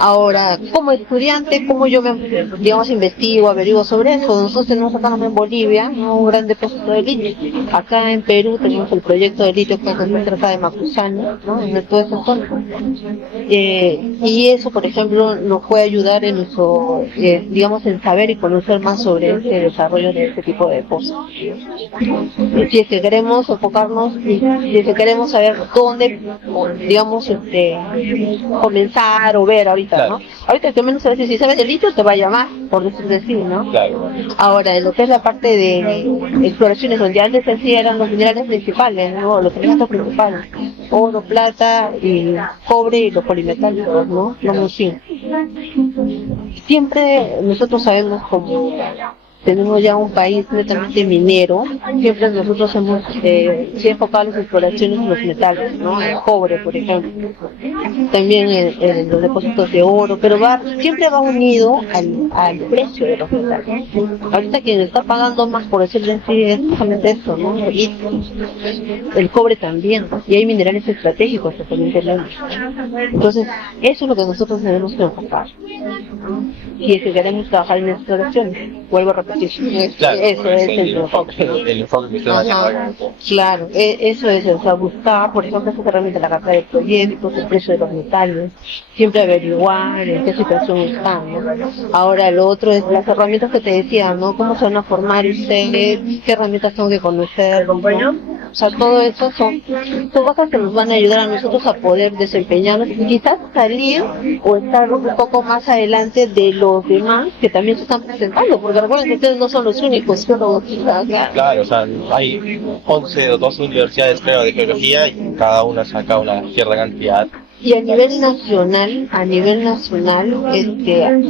Ahora, como estudiante, como yo digamos, investigo, averiguo sobre eso. Nosotros tenemos acá en Bolivia, ¿no?, un gran depósito de litio. Acá en Perú tenemos el proyecto de litio que se trata de Macusano, ¿no?, en toda esa zona. Y eso, por ejemplo, nos puede ayudar en nuestro, digamos, en saber y conocer más sobre ese desarrollo de este tipo de depósitos. Y si es que queremos enfocarnos, y si es que queremos saber dónde, digamos, comenzar o ver ahorita, ¿no? Ahorita que menos sabes, si sabes de litio te va a llamar, por decirlo así, ¿no? Claro. Ahora, en lo que es la parte de exploraciones, donde antes así eran los minerales principales, ¿no?, los elementos principales, oro, plata y cobre y los polimetálicos, ¿no? Los sí. Siempre nosotros sabemos como tenemos ya un país netamente minero, siempre nosotros hemos sí enfocado las exploraciones en los metales, ¿no? El cobre, por ejemplo, también en los depósitos de oro, pero siempre va unido al precio de los metales. Ahorita quien está pagando más, por decirlo así, es justamente eso, ¿no? Y el cobre también, y hay minerales estratégicos que también tenemos. Entonces, eso es lo que nosotros tenemos que enfocar. Y es que queremos trabajar en exploraciones, vuelvo a repetir. Claro, Eso es el enfoque. El enfoque que usted va a llevar. Claro, eso es, o sea, buscar, por ejemplo, esa herramienta, la cartera de proyectos, el precio de los metales, siempre averiguar en qué situación están, ¿no? Ahora, lo otro es las herramientas que te decía, ¿no? Cómo se van a formar ustedes, qué herramientas tengo que conocer, ¿no? O sea, todo eso son cosas que nos van a ayudar a nosotros a poder desempeñarnos y quizás salir o estar un poco más adelante de los demás que también se están presentando, porque recuerden que ustedes no son los únicos, Claro, o sea, hay 11 o 12 universidades, creo, de geología y cada una saca una cierta cantidad. Y a nivel nacional,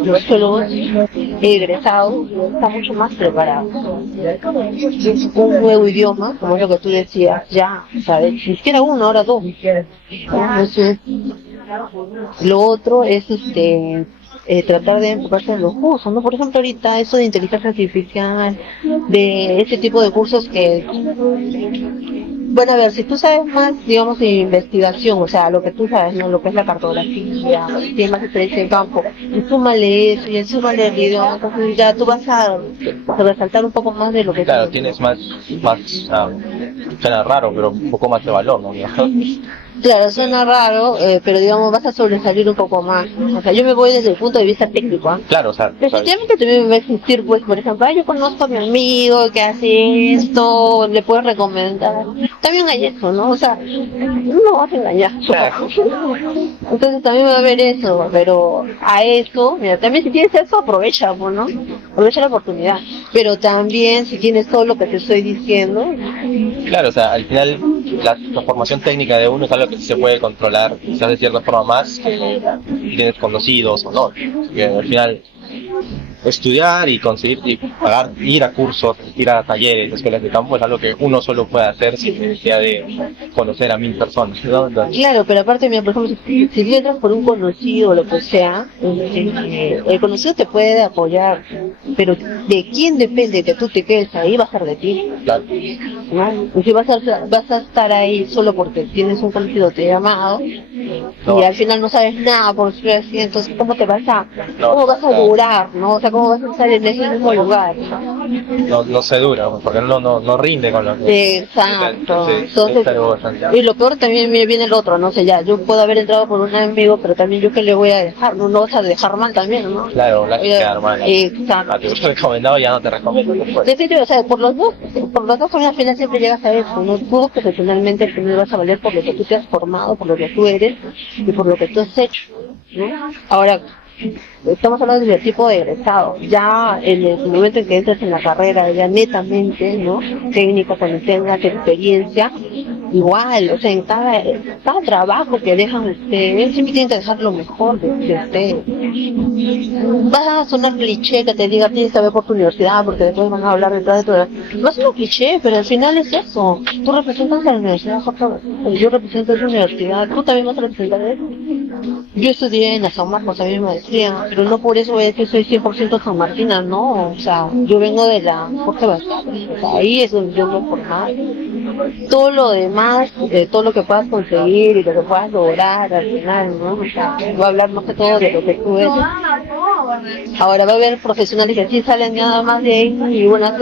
los geólogos egresados están mucho más preparados. Es un nuevo idioma, como es lo que tú decías, ya, ¿sabes? Ni siquiera uno, ahora dos. Entonces, lo otro es tratar de enfocarse en los cursos, ¿no? Por ejemplo, ahorita eso de inteligencia artificial, de ese tipo de cursos que... Bueno, a ver, si tú sabes más, digamos, de investigación, o sea, lo que tú sabes, ¿no?, lo que es la cartografía, tienes más experiencia en campo, y súmale eso, y súmale el idioma, entonces ya tú vas a resaltar un poco más de lo que... Claro, tienes más suena raro, pero un poco más de valor, ¿no? Claro, suena raro, pero digamos, vas a sobresalir un poco más. O sea, yo me voy desde el punto de vista técnico, ¿eh? Claro, o sea... Definitivamente también va a existir, pues, por ejemplo, yo conozco a mi amigo que hace esto, le puedo recomendar. También hay eso, ¿no? O sea, no vas a engañar. Claro. Entonces también va a haber eso, pero a eso, mira, también si tienes eso, aprovecha, ¿no? Aprovecha la oportunidad. Pero también si tienes todo lo que te estoy diciendo... Claro, o sea, al final la formación técnica de uno es algo que se puede controlar, quizás de cierta forma más que tienes conocidos o no. Que al final estudiar y conseguir y pagar, ir a cursos, ir a talleres, escuelas de campo es algo que uno solo puede hacer sin necesidad de conocer a 1000 personas, ¿no? Entonces, Claro, pero aparte, mira, por ejemplo, si tú entras por un conocido o lo que sea, el conocido te puede apoyar, pero ¿de quién depende que tú te quedes ahí? Va a ser de ti, claro, ¿no? Y si vas a estar ahí solo porque tienes un conocido te ha llamado no, y al final no sabes nada por su así, entonces no, ¿cómo vas a no, durar, no? O sea, ¿cómo vas a estar en ese mismo lugar? no se dura, porque no rinde con lo que... Exacto. Es algo bastante... Y lo peor también me viene el otro, no sé, ya, yo puedo haber entrado por un amigo, pero también yo que le voy a dejar, no vas a dejar mal también, ¿no? Claro, la Oye, quedar mal. exacto. Te hubiera recomendado, ya no te recomiendo después. Definitivamente, o sea, por los dos al final siempre llegas a eso, ¿no? Tú profesionalmente primero vas a valer por lo que tú te has formado, por lo que tú eres y por lo que tú has hecho, ¿no? Ahora, estamos hablando del tipo de egresado, ya en el momento en que entras en la carrera, ya netamente, ¿no? Técnico, cuando tengas experiencia, igual, o sea, en cada trabajo que dejan ustedes, siempre tienen que dejar lo mejor de ustedes. Va a sonar cliché que te diga tienes que ver por tu universidad, porque después van a hablar detrás de todo. Va a sonar cliché, pero al final es eso. Tú representas a la universidad, Jorge, yo represento a esa universidad, tú también vas a representar a eso. Yo estudié en la San Marcos, a mi maestría, pero no por eso es que soy 100% San Martina, no, o sea, yo vengo de la Jorge Basales, o sea, ahí es donde yo me formé. Todo lo demás, todo lo que puedas conseguir y lo que puedas lograr al final, ¿no? O sea, voy a hablar más que todo de lo que tú eres. Ahora va a haber profesionales que sí salen nada más de ahí y bueno,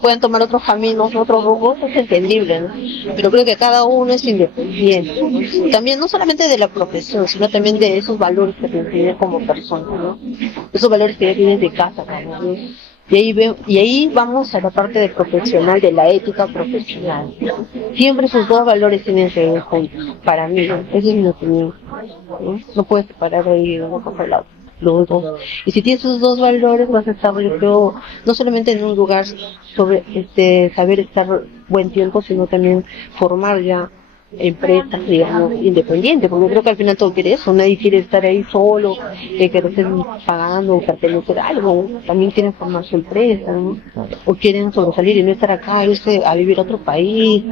pueden tomar otros caminos, otros rumbos, es entendible, ¿no? Pero creo que cada uno es independiente. También no solamente de la profesión, sino también de esos valores que te enseñan como persona, ¿no? Esos valores que ya tienes de casa, ¿no? Y ahí vamos a la parte de profesional, de la ética profesional. Siempre esos dos valores tienen que ir juntos, para mí, ¿no? Esa es mi opinión, ¿no? No puedes separar ahí uno con el otro. Los dos. Y si tienes esos dos valores vas a estar, yo creo, no solamente en un lugar sobre saber estar buen tiempo, sino también formar ya empresas, digamos, independientes, porque creo que al final todo quiere eso, nadie quiere estar ahí solo, que no estén pagando o pertenecer a algo, también quieren formar su empresa, ¿no? O quieren sobresalir y no estar acá, irse a vivir a otro país,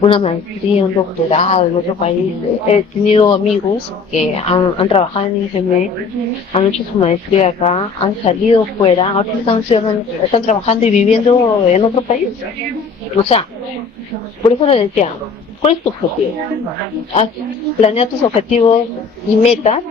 una maestría, un doctorado en otro país. He tenido amigos que han trabajado en IFM, han hecho su maestría acá, han salido fuera, ahora están trabajando y viviendo en otro país. O sea, por eso le decía, ¿cuál es tu objetivo? Planea tus objetivos y metas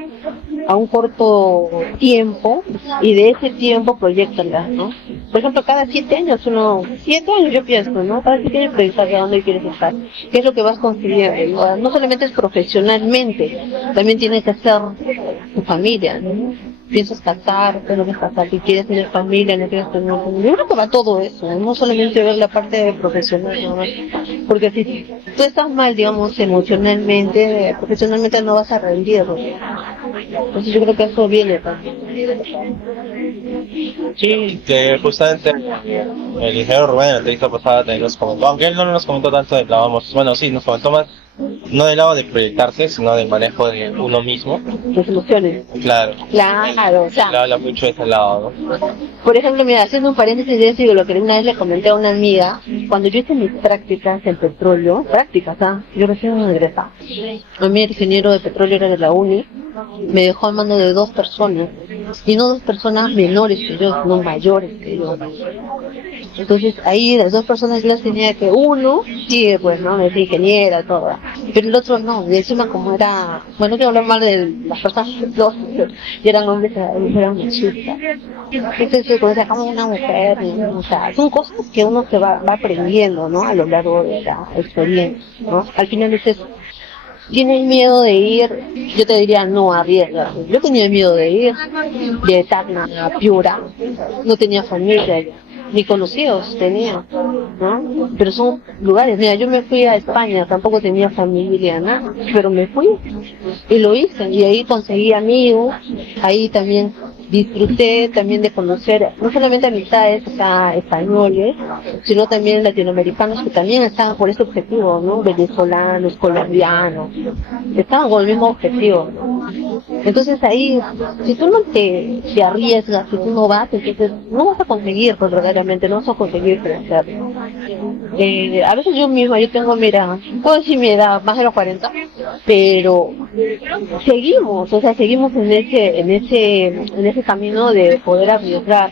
a un corto tiempo y de ese tiempo proyectalas, ¿no? Por ejemplo, cada 7 años, 7 años yo pienso, ¿no? Cada 7 años proyectar a dónde quieres estar, qué es lo que vas consiguiendo. No solamente es profesionalmente, también tiene que ser tu familia, ¿no? Piensas casarte, no quieres casarte, quieres tener familia, no quieres tener familia. Yo creo que va todo eso, no solamente ver la parte profesional, ¿no? Porque si tú estás mal, digamos, emocionalmente, profesionalmente no vas a rendir, ¿no? Entonces yo creo que eso viene también. Sí, que justamente el ingeniero Rubén en la entrevista pasada también nos comentó, aunque él no nos comentó tanto de bueno, sí, nos comentó más, no del lado de proyectarse, sino del manejo de uno mismo. Las emociones. Claro. Claro, o sea. Él habla mucho de ese lado, ¿no? Por ejemplo, mira, haciendo un paréntesis de eso y de lo que una vez le comenté a una amiga, cuando yo hice mis prácticas en petróleo, yo recién egresada, a mí el ingeniero de petróleo era de la uni, me dejó a mano de 2 personas, y no 2 personas menores que yo, sino mayores que yo. Entonces ahí las 2 personas yo las tenía que, uno, sí, pues, ¿no? Es ingeniera, toda, pero el otro no, y encima como era, bueno, no quiero hablar mal de las personas, dos, y eran hombres, eran machistas. Entonces, cuando sacamos una mujer, ¿no? O sea, son cosas que uno se va aprendiendo, ¿no? A lo largo de la experiencia, ¿no? Al final es eso. ¿Tienes miedo de ir? Yo te diría no, arriesga. Yo tenía miedo de ir, de Tacna a Piura, no tenía familia, ni conocidos tenía, ¿no? Pero son lugares, mira, yo me fui a España, tampoco tenía familia, nada, pero me fui y lo hice, y ahí conseguí amigos, ahí también disfruté también de conocer no solamente amistades españoles, sino también latinoamericanos que también estaban por ese objetivo, ¿no? Venezolanos, colombianos, estaban con el mismo objetivo, ¿no? Entonces ahí, si tú no te arriesgas, si tú no vas, entonces no vas a conseguir, pues verdaderamente, no vas a conseguir crecer. A veces yo misma, yo tengo, mira, puedo decir mi edad, más de los 40, pero seguimos, o sea, seguimos en ese camino de poder arriesgar,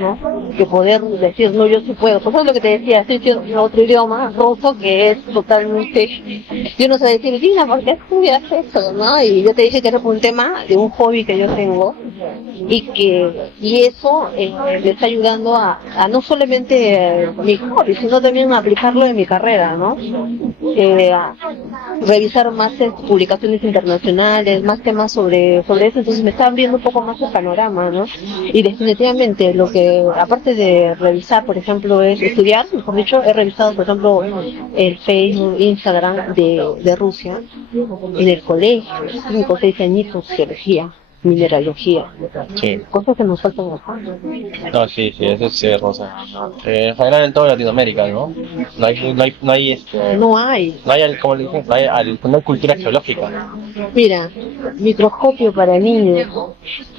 ¿no? De poder decir, no, yo sí puedo. Por eso es lo que te decía, estoy estudiando otro idioma, ruso, que es totalmente, yo no sé decir, Dina, ¿por qué estudias eso, no? Y yo te dije que era por un tema de un hobby que yo tengo, y eso me está ayudando a no solamente mi hobby, sino también a aplicarlo en mi carrera, ¿no? A revisar más publicaciones internacionales, más temas sobre eso, entonces me está abriendo un poco más el panorama, ¿no? Y definitivamente lo que, aparte de revisar, por ejemplo, es estudiar, mejor dicho, he revisado, por ejemplo, el Facebook, Instagram de Rusia, en el colegio, 5 o 6 añitos, geología, mineralogía, Sí. cosas que nos faltan acá. No, sí, eso es cierto, o sea, en general en toda Latinoamérica, ¿no? No hay. No hay, como le dicen, no hay cultura geológica. Mira, microscopio para niños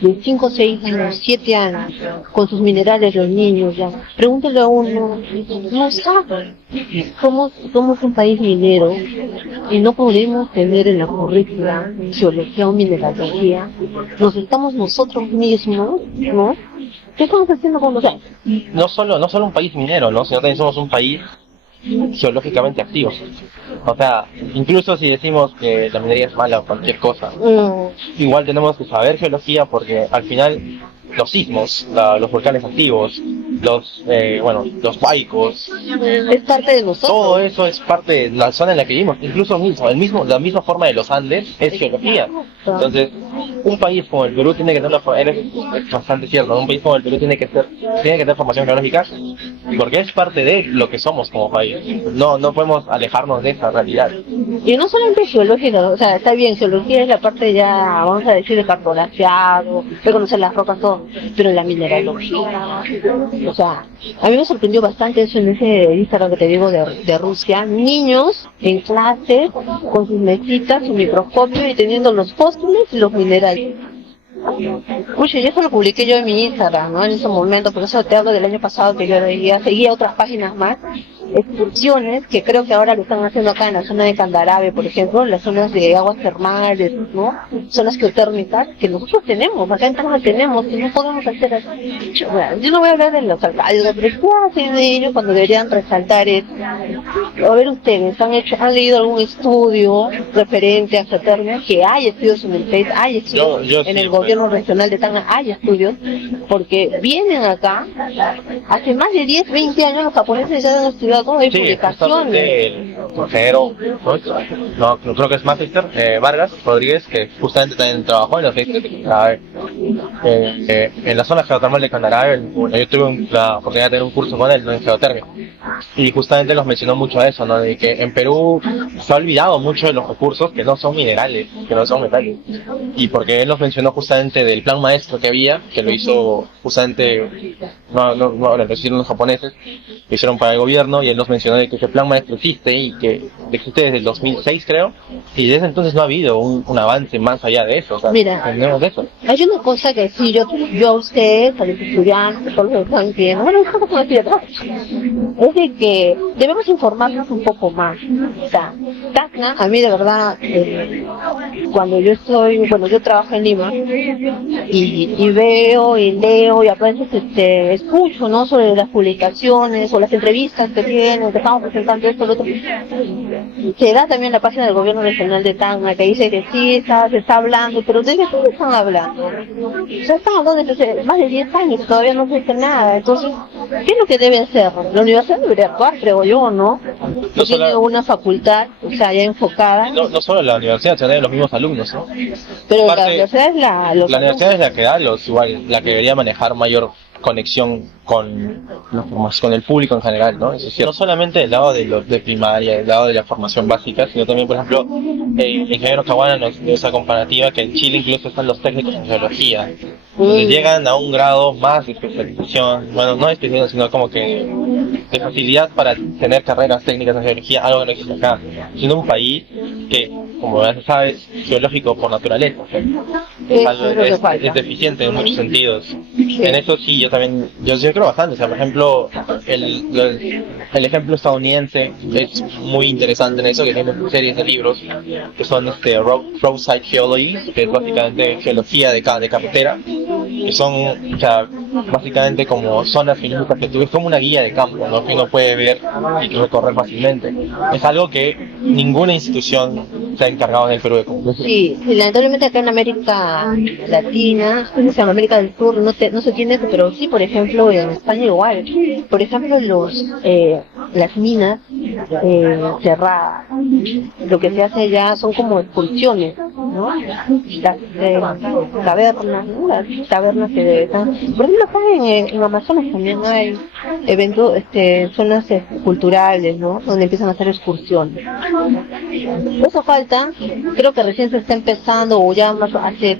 de 5, 6 años, 7 años, con sus minerales los niños ya. Pregúntale a uno, no sabe. Somos un país minero y no podemos tener en la currícula geología o mineralogía. Nos estamos nosotros mismos, ¿no? ¿Qué estamos haciendo con nosotros? No solo un país minero, ¿no? Sino también somos un país geológicamente activo. O sea, incluso si decimos que la minería es mala o cualquier cosa, igual tenemos que saber geología porque al final los sismos, los volcanes activos, los huaicos, Es parte de nosotros. todo eso es parte de la zona en la que vivimos. Incluso la misma forma de los Andes es geología. Entonces, un país como el Perú tiene que tener es bastante cierto, ¿no? Un país como el Perú tiene que tener formación geológica porque es parte de lo que somos como país. No podemos alejarnos de esa realidad. Y no solamente geológica, o sea, está bien, geología es la parte ya, vamos a decir, de cartografiado, de conocer las rocas, todo, pero la mineralogía, o sea, a mí me sorprendió bastante eso en ese Instagram que te digo de Rusia, niños en clase con sus mesitas, su microscopio y teniendo los fósiles y los minerales. Oye, yo eso lo publiqué yo en mi Instagram, ¿no? En ese momento, por eso te hablo del año pasado que yo seguía otras páginas más, excursiones que creo que ahora lo están haciendo acá en la zona de Candarave, por ejemplo, en las zonas de aguas termales, ¿no? Zonas geotérmicas que nosotros tenemos, acá en Tacna tenemos, y no podemos hacer así. Yo no voy a hablar de los alcaldes, pero ¿qué hacen de ellos cuando deberían resaltar esto? A ver ustedes, ¿han leído algún estudio referente a geotérmica? Que hay estudios en el PET, hay estudios Yo en sí, el gobierno regional de Tacna, hay estudios, porque vienen acá, hace más de 10, 20 años los japoneses ya han estudiado todo, hay Sí, publicaciones. justamente el consejero, no creo que es Magister, Vargas Rodríguez, que justamente también trabajó en los en la zona geotermal de Candarave. Yo tuve la oportunidad de tener un curso con él, ¿no?, en geotermia, y justamente nos mencionó mucho eso, ¿no?, de que en Perú se ha olvidado mucho de los recursos que no son minerales, que no son metales, y porque él nos mencionó justamente del plan maestro que había, que lo hizo justamente, lo hicieron los japoneses, lo hicieron para el gobierno, y él nos mencionó de que ese plan maestro existe y que existe desde el 2006, creo, y desde entonces no ha habido un avance más allá de eso. O sea, Mira, tenemos eso. hay una cosa que sí, yo a ustedes, a los estudiantes, todos los que están viendo, bueno, es como decir atrás, es de que debemos informarnos un poco más. O sea, Tacna, a mí de verdad, cuando yo trabajo en Lima, y veo y leo y a veces escucho, ¿no?, sobre las publicaciones o las entrevistas que tienen, que estamos presentando esto, lo otro. Se da también la página del gobierno regional de Tacna que dice que sí, se está hablando, pero ¿de qué están hablando? O sea, están hablando desde más de 10 años y todavía no se hace nada. Entonces, ¿qué es lo que debe hacer? La universidad debería actuar, creo yo, ¿no? No tiene una facultad, o sea, ya enfocada. No solo la universidad, sino también los mismos alumnos, ¿no? Pero Parte, la universidad es la universidad es la que da la que debería manejar mayor conexión con el público en general, ¿no? Es decir, no solamente del lado de primaria, del lado de la formación básica, sino también, por ejemplo, Ingeniero Caguana nos dio esa comparativa que en Chile incluso están los técnicos en geología, entonces llegan a un grado más de especialización, bueno, no de especialización, sino como que de facilidad para tener carreras técnicas en geología, algo que no existe acá, sino un país que como ya se sabe, es geológico por naturaleza. Eso es lo que falta. Es deficiente en muchos sentidos. Sí. En eso sí, yo creo bastante. O sea, por ejemplo, el ejemplo estadounidense es muy interesante en eso, que tiene series de libros que son Roadside Geology, que es básicamente geología de carretera, que son, o sea, básicamente como zonas geológicas que tú ves como una guía de campo, ¿no? Que uno puede ver y recorrer fácilmente. Es algo que ninguna institución se ha encargado en el Perú de cumplir. Sí, y lamentablemente acá en América Latina, o sea, en América del Sur no se tiene eso, pero sí, por ejemplo, en España igual. Por ejemplo, las minas cerradas, lo que se hace allá son como excursiones, ¿no? Tabernas, ¿no? Las tabernas que están, por ejemplo, acá en Amazonas también hay eventos, zonas culturales, ¿no? Donde empiezan a hacer excursiones. Eso falta, creo que recién se está empezando, o ya antes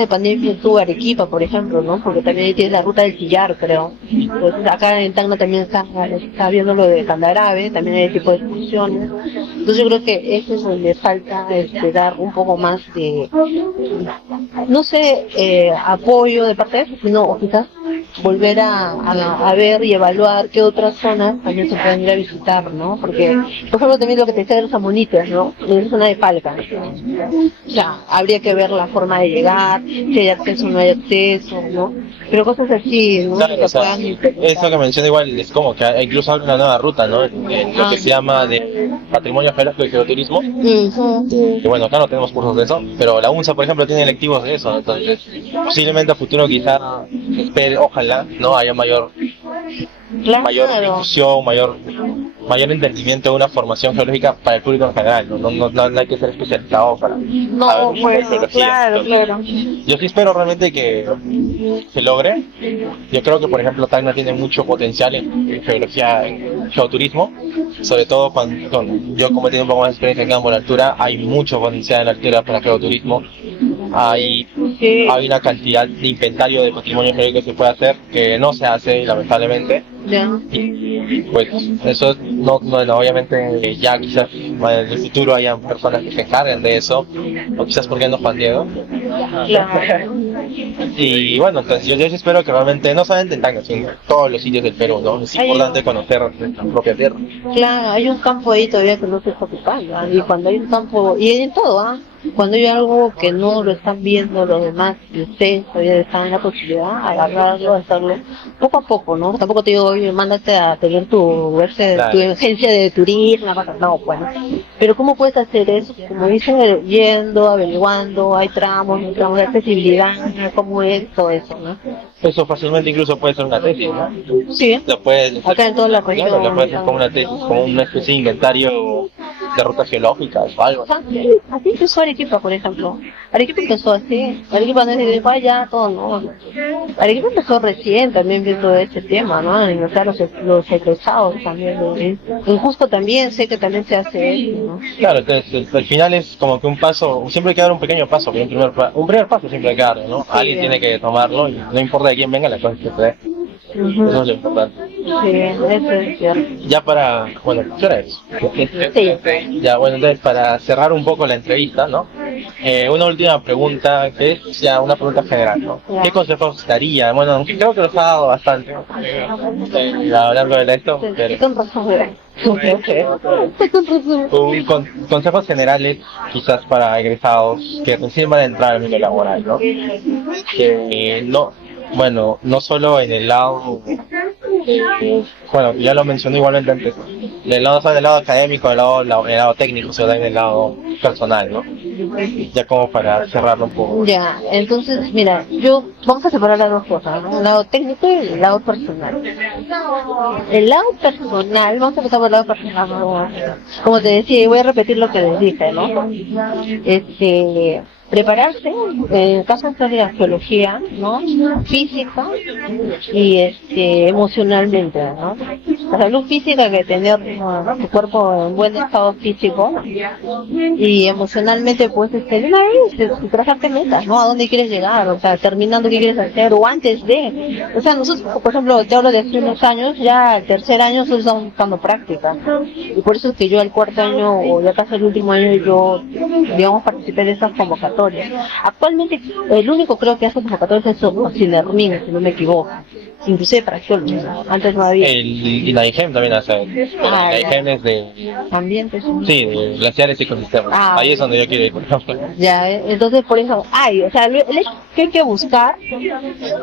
de pandemia estuvo Arequipa, por ejemplo, ¿no? Porque también ahí tiene la ruta del sillar, creo. Pues acá en Tacna también está viendo lo de Candarave, también hay ese tipo de excursiones. Entonces yo creo que eso es donde falta dar un poco más de, no sé, apoyo de parte de eso, sino o quizás volver a ver y evaluar qué otras zonas también se pueden ir a visitar, ¿no? Porque, por ejemplo, también lo que te decía de los amonites, ¿no? De la zona de Palca. O sea, habría que ver la forma de llegar, si hay acceso o no hay acceso, ¿no? Pero cosas así, ¿no? Claro, Que o sea, puedan eso que menciona igual es como que incluso hay una nueva ruta, ¿no? Lo que se llama de patrimonio geológico y geoturismo. Y bueno, acá no tenemos cursos de eso, pero la UNSA, por ejemplo, tiene electivos de eso, entonces posiblemente a futuro quizá espere, ojalá, ¿no? Haya mayor difusión, mayor entendimiento de una formación geológica para el público en general, no hay que ser especializado para saber bueno, geología. claro. Yo sí espero realmente que se logre. Yo creo que, por ejemplo, Tacna tiene mucho potencial en geología, en geoturismo, sobre todo cuando yo, como he tenido un poco más de experiencia en campo de la altura, hay mucho potencial en la altura para geoturismo. Hay una cantidad de inventario de patrimonio geológico que se puede hacer que no se hace, lamentablemente. Y pues eso bueno, obviamente ya quizás en el futuro hayan personas que se encarguen de eso, o quizás porque no Juan Diego. Claro. Y bueno, entonces yo espero que realmente no solamente en Tacna, sino en todos los sitios del Perú, ¿no? Es importante conocer nuestra propia tierra. Claro, hay un campo ahí todavía que no se está ocupando, ¿ah? Y cuando hay un campo, y en todo, ¿ah? Cuando hay algo que no lo están viendo los demás y ustedes todavía están en la posibilidad, agarrarlo, hacerlo poco a poco, ¿no? Tampoco te digo, oye, mándate a tener tu agencia de turismo, no, bueno. Pero ¿cómo puedes hacer eso? Como dice, yendo, averiguando, hay tramos de accesibilidad, cómo es todo eso, ¿no? Eso fácilmente incluso puede ser una tesis, ¿no? Sí, Lo puedes, acá en toda la región. claro, lo puedes hacer como una tesis, como una especie de inventario de rutas geológicas o algo. Así empezó Arequipa, por ejemplo. Arequipa empezó así. Arequipa no es de allá, todo, ¿no? Arequipa empezó recién también viendo ese tema, ¿no? Y o sea, los egresados también. En Cusco también sé que también se hace eso, ¿no? Claro, entonces al final es como que un paso, siempre hay que dar un pequeño paso, un primer paso siempre hay que dar, ¿no? Sí, alguien tiene que tomarlo y no importa de quién venga, la cosa es que se dé. Eso es lo importante. Sí, eso es cierto. Ya bueno, ¿qué hora es? Sí. Ya, bueno, entonces para cerrar un poco la entrevista, ¿no? Una última pregunta, que es ya una pregunta general, ¿no? Ya. ¿Qué consejos daría? Bueno, creo que los ha dado bastante a lo largo de esto, pero Con razón, con razón. consejos generales quizás para egresados que recién van a entrar al mundo laboral, ¿no? Que no solo en el lado, bueno, ya lo mencioné igualmente antes, del lado académico, del lado técnico, sino también del lado personal, ¿no? Ya como para cerrarlo un poco. Ya, entonces, mira, vamos a separar las dos cosas, ¿no? El lado técnico y el lado personal. El lado personal, vamos a empezar por el lado personal, ¿no? Como te decía, y voy a repetir lo que les dije, ¿no? Prepararse, en caso de la geología, ¿no? Física y emocionalmente, ¿no? La salud física que tener tu cuerpo en buen estado físico y emocionalmente pues de una vez trazarte metas, ¿no? A dónde quieres llegar, o sea, terminando qué quieres hacer o antes de, o sea, nosotros por ejemplo te hablo de hace unos años, ya el tercer año nosotros estamos buscando práctica y por eso es que yo el cuarto año o ya casi el último año yo digamos participé de esas convocatorias. Actualmente el único creo que hace convocatorias es Cinermin, si no me equivoco, inclusive para geólogos, antes no había. Y la IGEM también hace. La IGEM es de Ambientes. sí, de glaciares y ecosistemas. Ahí es donde yo quiero ir, por ejemplo. Ya, entonces por eso hay, o sea, el hecho que hay que buscar,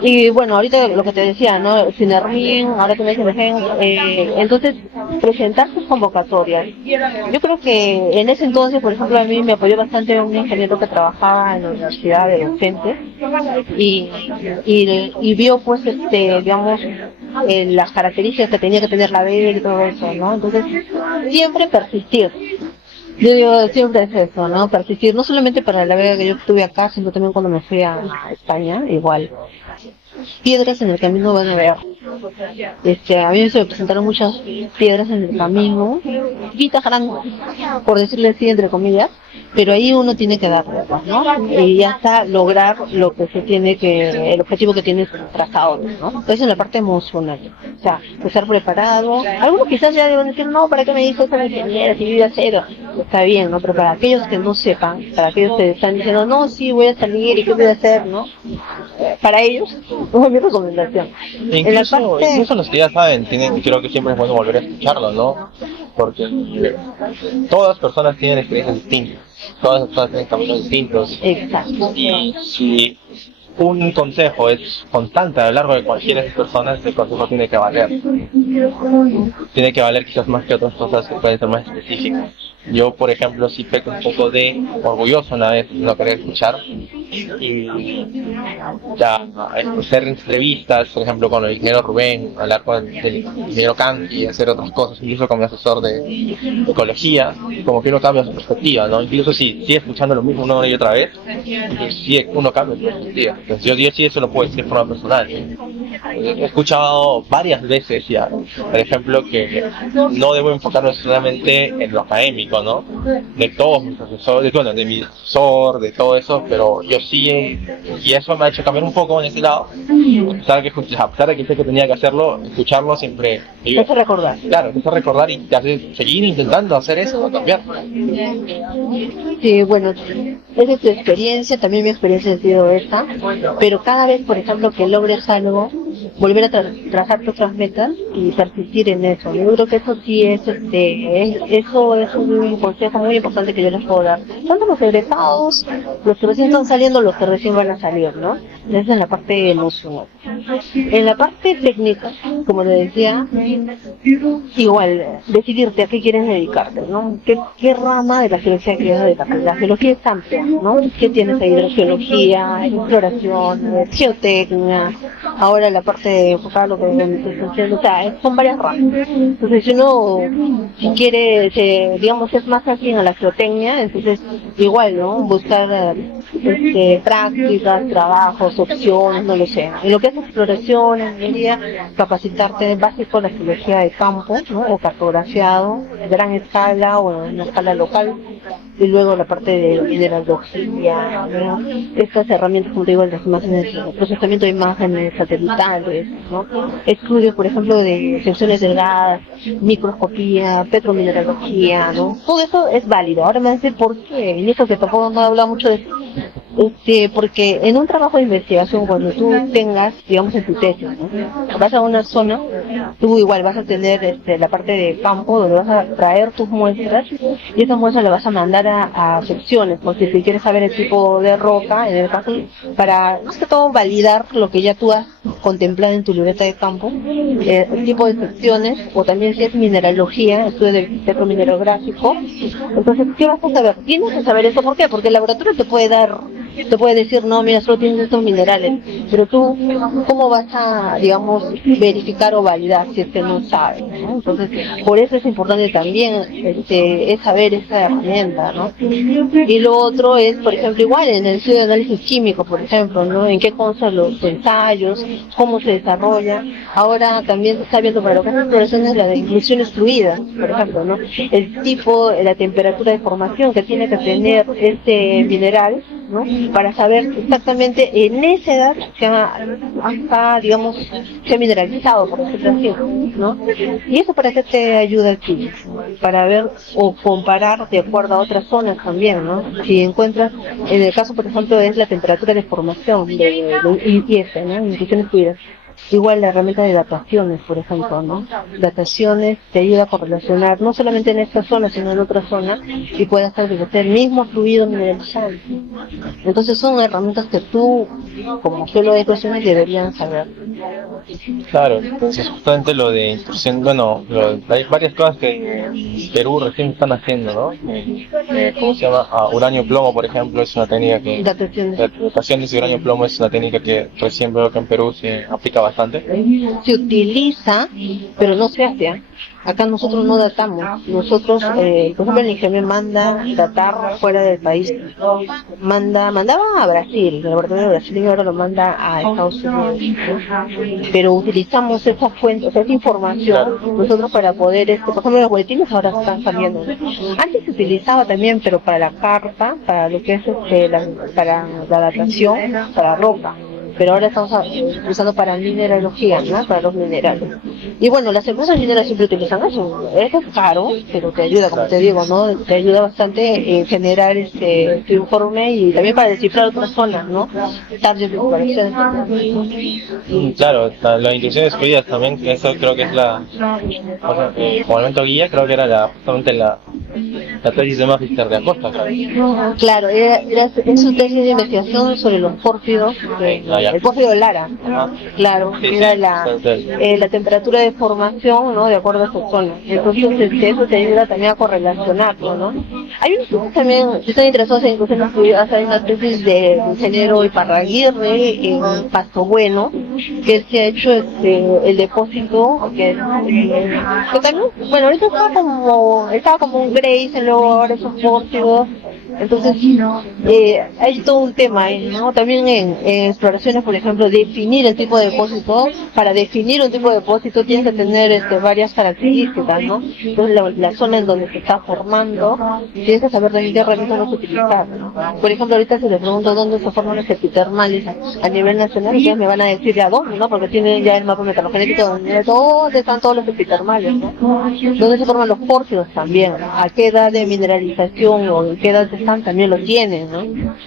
y bueno, ahorita lo que te decía, ¿no? Cinermin, ahora que me dicen entonces presentar sus convocatorias. Yo creo que en ese entonces, por ejemplo, a mí me apoyó bastante un ingeniero que trabajaba en la universidad de docente y vio pues digamos las características que tenía que tener la beca y todo eso, ¿no? Entonces siempre persistir. Yo digo, siempre es eso, ¿no? Persistir, no solamente para la beca que yo tuve acá, sino también cuando me fui a España, igual. Piedras en el camino van a ver. A mí se me presentaron muchas piedras en el camino, chiquitas, grandes, por decirle así, entre comillas, pero ahí uno tiene que darle, ¿no? Y hasta lograr lo que se tiene que, el objetivo que tienes trazado, ¿no? Entonces en la parte emocional, o sea, estar preparado. Algunos quizás ya deben decir, no, ¿para qué me dijo esa ingeniera si vive a cero? Está bien, ¿no? Pero para aquellos que no sepan, para aquellos que están diciendo, no, sí, voy a salir y qué voy a hacer, ¿no? Para ellos, es mi recomendación. Incluso los que ya saben, creo que siempre es bueno volver a escucharlo, ¿no? Porque todas las personas tienen experiencias distintas, todas las personas tienen caminos distintos. Exacto. Y si un consejo es constante a lo largo de cualquiera de esas personas, el consejo tiene que valer. Tiene que valer quizás más que otras cosas que pueden ser más específicas. Yo, por ejemplo, sí peco un poco de orgulloso una vez no querer escuchar y ya hacer entrevistas, por ejemplo, con el ingeniero Rubén, hablar con el ingeniero Kanki, hacer otras cosas, incluso con mi asesor de ecología, como que uno cambia su perspectiva, ¿no? Incluso si sigue escuchando lo mismo una y otra vez, sí, uno cambia su perspectiva. Entonces yo sí eso lo puedo decir de forma personal. He escuchado varias veces ya, por ejemplo, que no debo enfocarme solamente en lo académico, ¿no? De todos mis asesores, bueno, de mi asesor, de todo eso, pero yo sí, y eso me ha hecho cambiar un poco en ese lado, a pesar de que sé que tenía que hacerlo, escucharlo siempre. Te hace recordar. Claro, te hace recordar y te hace seguir intentando hacer eso, cambiar. Sí, bueno, esa es tu experiencia, también mi experiencia ha sido esta, pero cada vez, por ejemplo, que logres algo, volver a trazar otras metas y persistir en eso. Yo creo que eso sí eso es un consejo muy importante que yo les puedo dar. Tanto los egresados, los que recién están saliendo, los que recién van a salir, ¿no? Esa es la parte emocional. En la parte técnica, como te decía, igual, decidirte a qué quieres dedicarte, ¿no? ¿Qué rama de la geología quieres dedicarte? La geología es amplia, ¿no? ¿Qué tienes ahí? Hidrogeología, exploración, geotecnia, ahora la parte enfocada a lo que estoy haciendo, o sea, son varias ramas. Entonces, si uno quiere, digamos, es más afín a la geotecnia, entonces, igual, ¿no? Buscar prácticas, trabajos, opciones, no lo sé. En lo que es exploración, ingeniería, capacitarte básico en la geología de campo, ¿no? O cartografiado, a gran escala o en una escala local. Y luego la parte de mineralogía, ¿no? Estas herramientas, como te digo, las imágenes, procesamiento de imágenes satelitales, ¿no? Estudios, por ejemplo, de secciones delgadas, microscopía, petromineralogía, ¿no? Todo eso es válido. Ahora me dice por qué, y eso que tampoco no he hablado mucho de eso. Porque en un trabajo de investigación, cuando tú tengas, digamos, en tu tesis, ¿no? Vas a una zona, tú igual vas a tener la parte de campo donde vas a traer tus muestras y esas muestras las vas a mandar a secciones, porque si quieres saber el tipo de roca, en el caso, para más que todo validar lo que ya tú has contemplado en tu libreta de campo, el tipo de secciones, o también si es mineralogía, estudio del petrominerográfico. Entonces, ¿qué vas a saber? Tienes que saber eso, ¿por qué? Porque el laboratorio te puede dar te puede decir, no, mira, solo tienes estos minerales, pero tú, ¿cómo vas a, digamos, verificar o validar si es que no sabes, ¿no? Entonces, por eso es importante también, es saber esa herramienta, ¿no? Y lo otro es, por ejemplo, igual en el estudio de análisis químico, por ejemplo, ¿no? En qué constan los ensayos, cómo se desarrolla. Ahora también se está viendo para lo que es exploraciones la de inclusiones fluidas, por ejemplo, ¿no? El tipo, la temperatura de formación que tiene que tener este mineral, ¿no? Para saber exactamente en esa edad que ha, digamos, se ha mineralizado, por decirlo así, ¿no? Y eso para qué te ayuda aquí, para ver o comparar de acuerdo a otras zonas también, ¿no? Si encuentras, en el caso, por ejemplo, es la temperatura de formación de IS, ¿no? Inclusiones fluidas. Igual la herramienta de dataciones, por ejemplo, ¿no? Dataciones te ayuda a correlacionar, no solamente en esta zona, sino en otra zona, y puedes establecer el mismo fluido mineralizado. Entonces son herramientas que tú, como geólogo de ecuaciones, deberían saber. Claro, entonces justamente lo de intrusión, bueno, hay varias cosas que Perú recién están haciendo, ¿no? ¿Cómo se llama? Uranio plomo, por ejemplo, es una técnica que... Dataciones. La datación de uranio plomo es una técnica que recién veo que en Perú se aplica bastante. Se utiliza, pero no se hace, ¿eh? Acá nosotros no datamos. Nosotros, por ejemplo, el ingeniero manda datar fuera del país. Mandaba a Brasil, el laboratorio de Brasil, y ahora lo manda a Estados Unidos, ¿no? Pero utilizamos esa fuente, o sea, esa información, nosotros para poder, por ejemplo, los boletines ahora están saliendo, ¿no? Antes se utilizaba también, pero para la carta, para lo que es para la datación, para roca. Pero ahora estamos usando para mineralogía, ¿no? Para los minerales. Y bueno, las empresas mineras siempre utilizan eso. Eso es caro, pero te ayuda, como te digo, ¿no? Te ayuda bastante en generar tu informe y también para descifrar otras zonas, ¿no? Target de operaciones. Claro, las intenciones fluidas también, eso creo que es como elemento guía, creo que era justamente la tesis de Magister de Acosta, claro. Claro, es su tesis de investigación sobre los pórfidos, el pórfido Lara, claro, Sí, era sí, la temperatura de formación, ¿no? De acuerdo a su zona. Entonces, eso te ayuda también a correlacionarlo, ¿no? Hay unos que también están interesados en inclusiones fluidas, hay una tesis de ingeniero Iparraguirre en Pasto Bueno, que se ha hecho el depósito, que también, bueno, ahorita estaba como un Grace, luego ahora esos pórfidos. Entonces, hay todo un tema ahí, ¿no? También en exploraciones, por ejemplo, definir el tipo de depósito. Para definir un tipo de depósito tienes que tener varias características, ¿no? Entonces, la zona en donde se está formando, tienes que saber también qué herramientas vas a utilizar, ¿no? Por ejemplo, ahorita si les pregunto dónde se forman los epitermales a nivel nacional, ustedes me van a decir ya dónde, ¿no? Porque tienen ya el mapa metallogenético donde están todos los epitermales, ¿no? Dónde se forman los pórfidos también, ¿no? A qué edad de mineralización o en qué edad están también lo tienen, ¿no?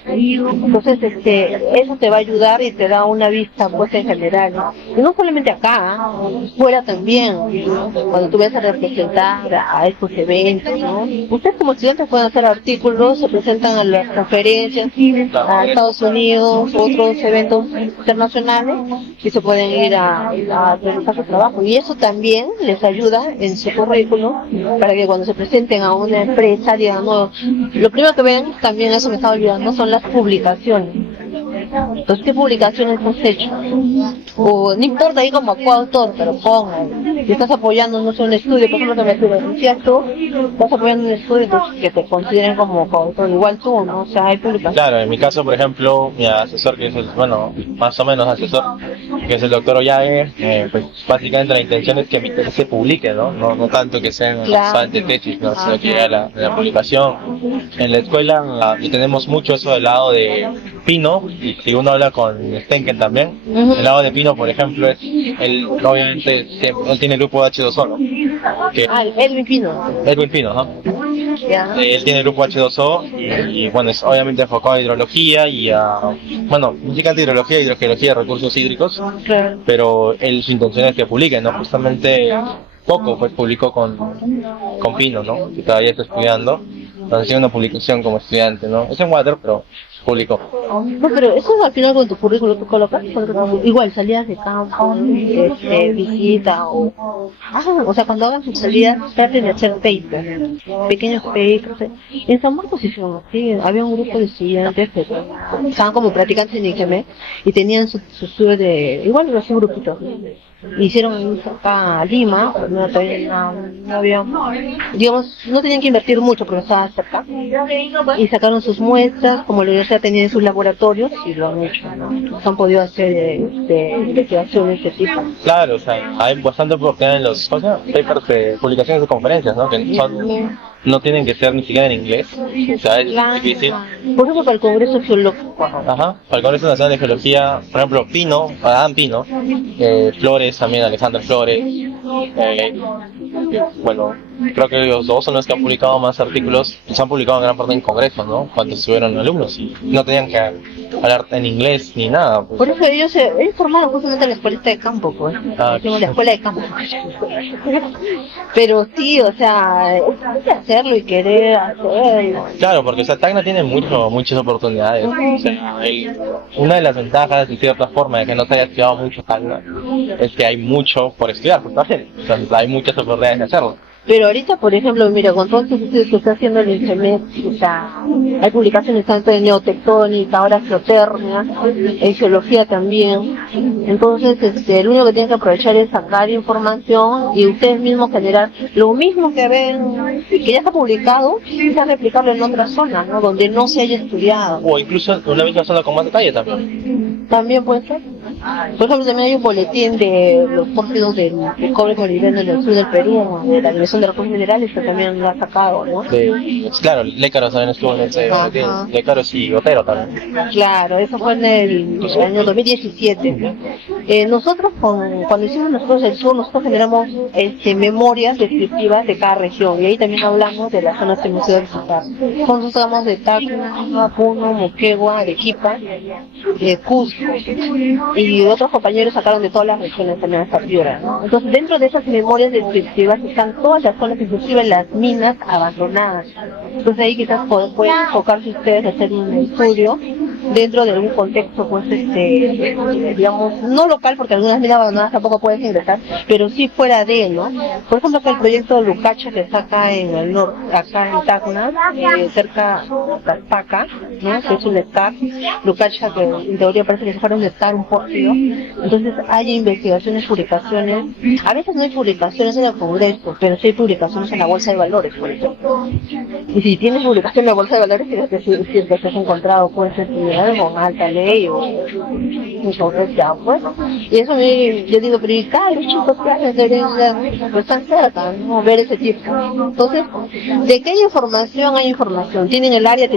Entonces, eso te va a ayudar y te da una vista, pues, en general, ¿no? Y no solamente acá, fuera también, ¿no? Cuando tú ves a representar a estos eventos, ¿no? Ustedes como estudiantes pueden hacer artículos, se presentan a las conferencias, a Estados Unidos, otros eventos internacionales, y se pueden ir a realizar su trabajo. Y eso también les ayuda en su currículum, para que cuando se presenten a una empresa, digamos, lo primero que ven, también eso me estaba olvidando, son las publicaciones. Entonces, ¿qué publicaciones has hecho? O no importa ahí como coautor, pero pongan. Si estás apoyando, no sé, un estudio, por ejemplo, que me decías tú, estás apoyando un estudio, entonces que te consideren como coautor, igual tú, ¿no? O sea, hay publicaciones. Claro, en mi caso, por ejemplo, mi asesor, que es más o menos asesor, que es el doctor Ollague, pues básicamente la intención es que mi tesis se publique, ¿no? No tanto que sean solamente tesis, ¿no? Sino que haya la publicación. En la escuela tenemos mucho eso del lado de Pino, y si uno habla con Stenken también, el lado de Pino, por ejemplo, él obviamente él tiene el grupo H2O, ¿no? Edwin Pino. Edwin Pino, ¿no? Él tiene el grupo H2O y bueno, es obviamente enfocado a hidrología y básicamente hidrología y hidrogeología de recursos hídricos, Claro. pero su intención es que publique, ¿no? Justamente poco pues publicó con Pino, ¿no? Que todavía está estudiando, entonces tiene una publicación como estudiante, ¿no? Es en Water, pero público. No, pero eso al final con tu currículum tú colocas, igual salidas de campo, visita o sea, cuando hagan sus salidas traten de hacer papers, pequeños papers. En San Marcos hicieron así, había un grupo de estudiantes que estaban como practicantes en IGM y tenían su estudio de, igual lo hacían grupitos. Hicieron ahí cerca a Lima, no había, digamos, no tenían que invertir mucho porque estaba cerca, y sacaron sus muestras, como la universidad tenía sus laboratorios, y lo han hecho, ¿no? Han podido hacer investigaciones de ese tipo. Claro, o sea, hay bastante oportunidad en los papers de publicaciones de conferencias, ¿no? Que no tienen que ser ni siquiera en inglés, o sea, es difícil. Por ejemplo, para el Congreso Geológico. Ajá, para el Congreso Nacional de Geología, por ejemplo, Pino, Adán Pino, Flores, también Alexander Flores, bueno, creo que los dos son los que han publicado más artículos, y se han publicado en gran parte en congresos, ¿no? Cuando estuvieron alumnos y no tenían que hablar en inglés ni nada. Pues. Por eso ellos formaron justamente la escuelita de campo, pues. La escuela de campo. Pero sí, o sea, hay que hacerlo y querer hacerlo. Claro, porque o sea, Tacna tiene muchas oportunidades. O sea, una de las ventajas, de cierta forma, de que no se haya estudiado mucho Tacna, es que hay mucho por estudiar, pues también. O sea, hay muchas oportunidades de hacerlo. Pero ahorita, por ejemplo, mira, con todos estos estudios que está haciendo el INGEMET, o sea, hay publicaciones tanto de neotectónica, ahora geotermia, en geología también. Entonces, lo único que tienen que aprovechar es sacar información y ustedes mismos generar lo mismo que ven, que ya está publicado, quizás replicarlo en otras zonas, ¿no? Donde no se haya estudiado. O incluso en una misma zona con más detalle también. También puede ser. Por ejemplo, también hay un boletín de los pórfidos del cobre molibdeno en el sur del Perú, de la Dirección de Recursos Minerales, que también lo ha sacado, ¿no? Claro, Lécaros también estuvo en ese boletín. Lécaros y Otero también. Claro, eso fue en el año 2017. Nosotros, cuando hicimos nosotros el sur, nosotros generamos memorias descriptivas de cada región, y ahí también hablamos de las zonas que hemos ido a visitar. Nosotros hablamos de Tacna, Puno, Moquegua, Arequipa, Cusco, y otros compañeros sacaron de todas las regiones también hasta Piura, ¿no? Entonces, dentro de esas memorias descriptivas están todas las zonas, inclusive las minas abandonadas. Entonces ahí quizás pueden enfocarse ustedes a hacer un estudio dentro de algún contexto, pues, digamos, no local, porque algunas minas abandonadas tampoco puedes ingresar, pero sí fuera de, ¿no? Por ejemplo, acá el proyecto de Lucacha, que está acá en el norte, acá en Tacna, cerca de Tarpaca, ¿no? Que es un SCAR, Lucacha, que en teoría parece que se fuera un SCAR, un pórfido. Entonces hay investigaciones, publicaciones, a veces no hay publicaciones en el Congreso, pero sí hay publicaciones en la Bolsa de Valores, por ejemplo. Y si tienes publicación en la Bolsa de Valores, tienes que decir que te has encontrado, puede ser con alta ley o ya, pues. Y eso yo digo, pero los chicos que hacen deberían pues están cerca, ¿no? Ver ese tipo. Entonces, de que hay información, tienen el área.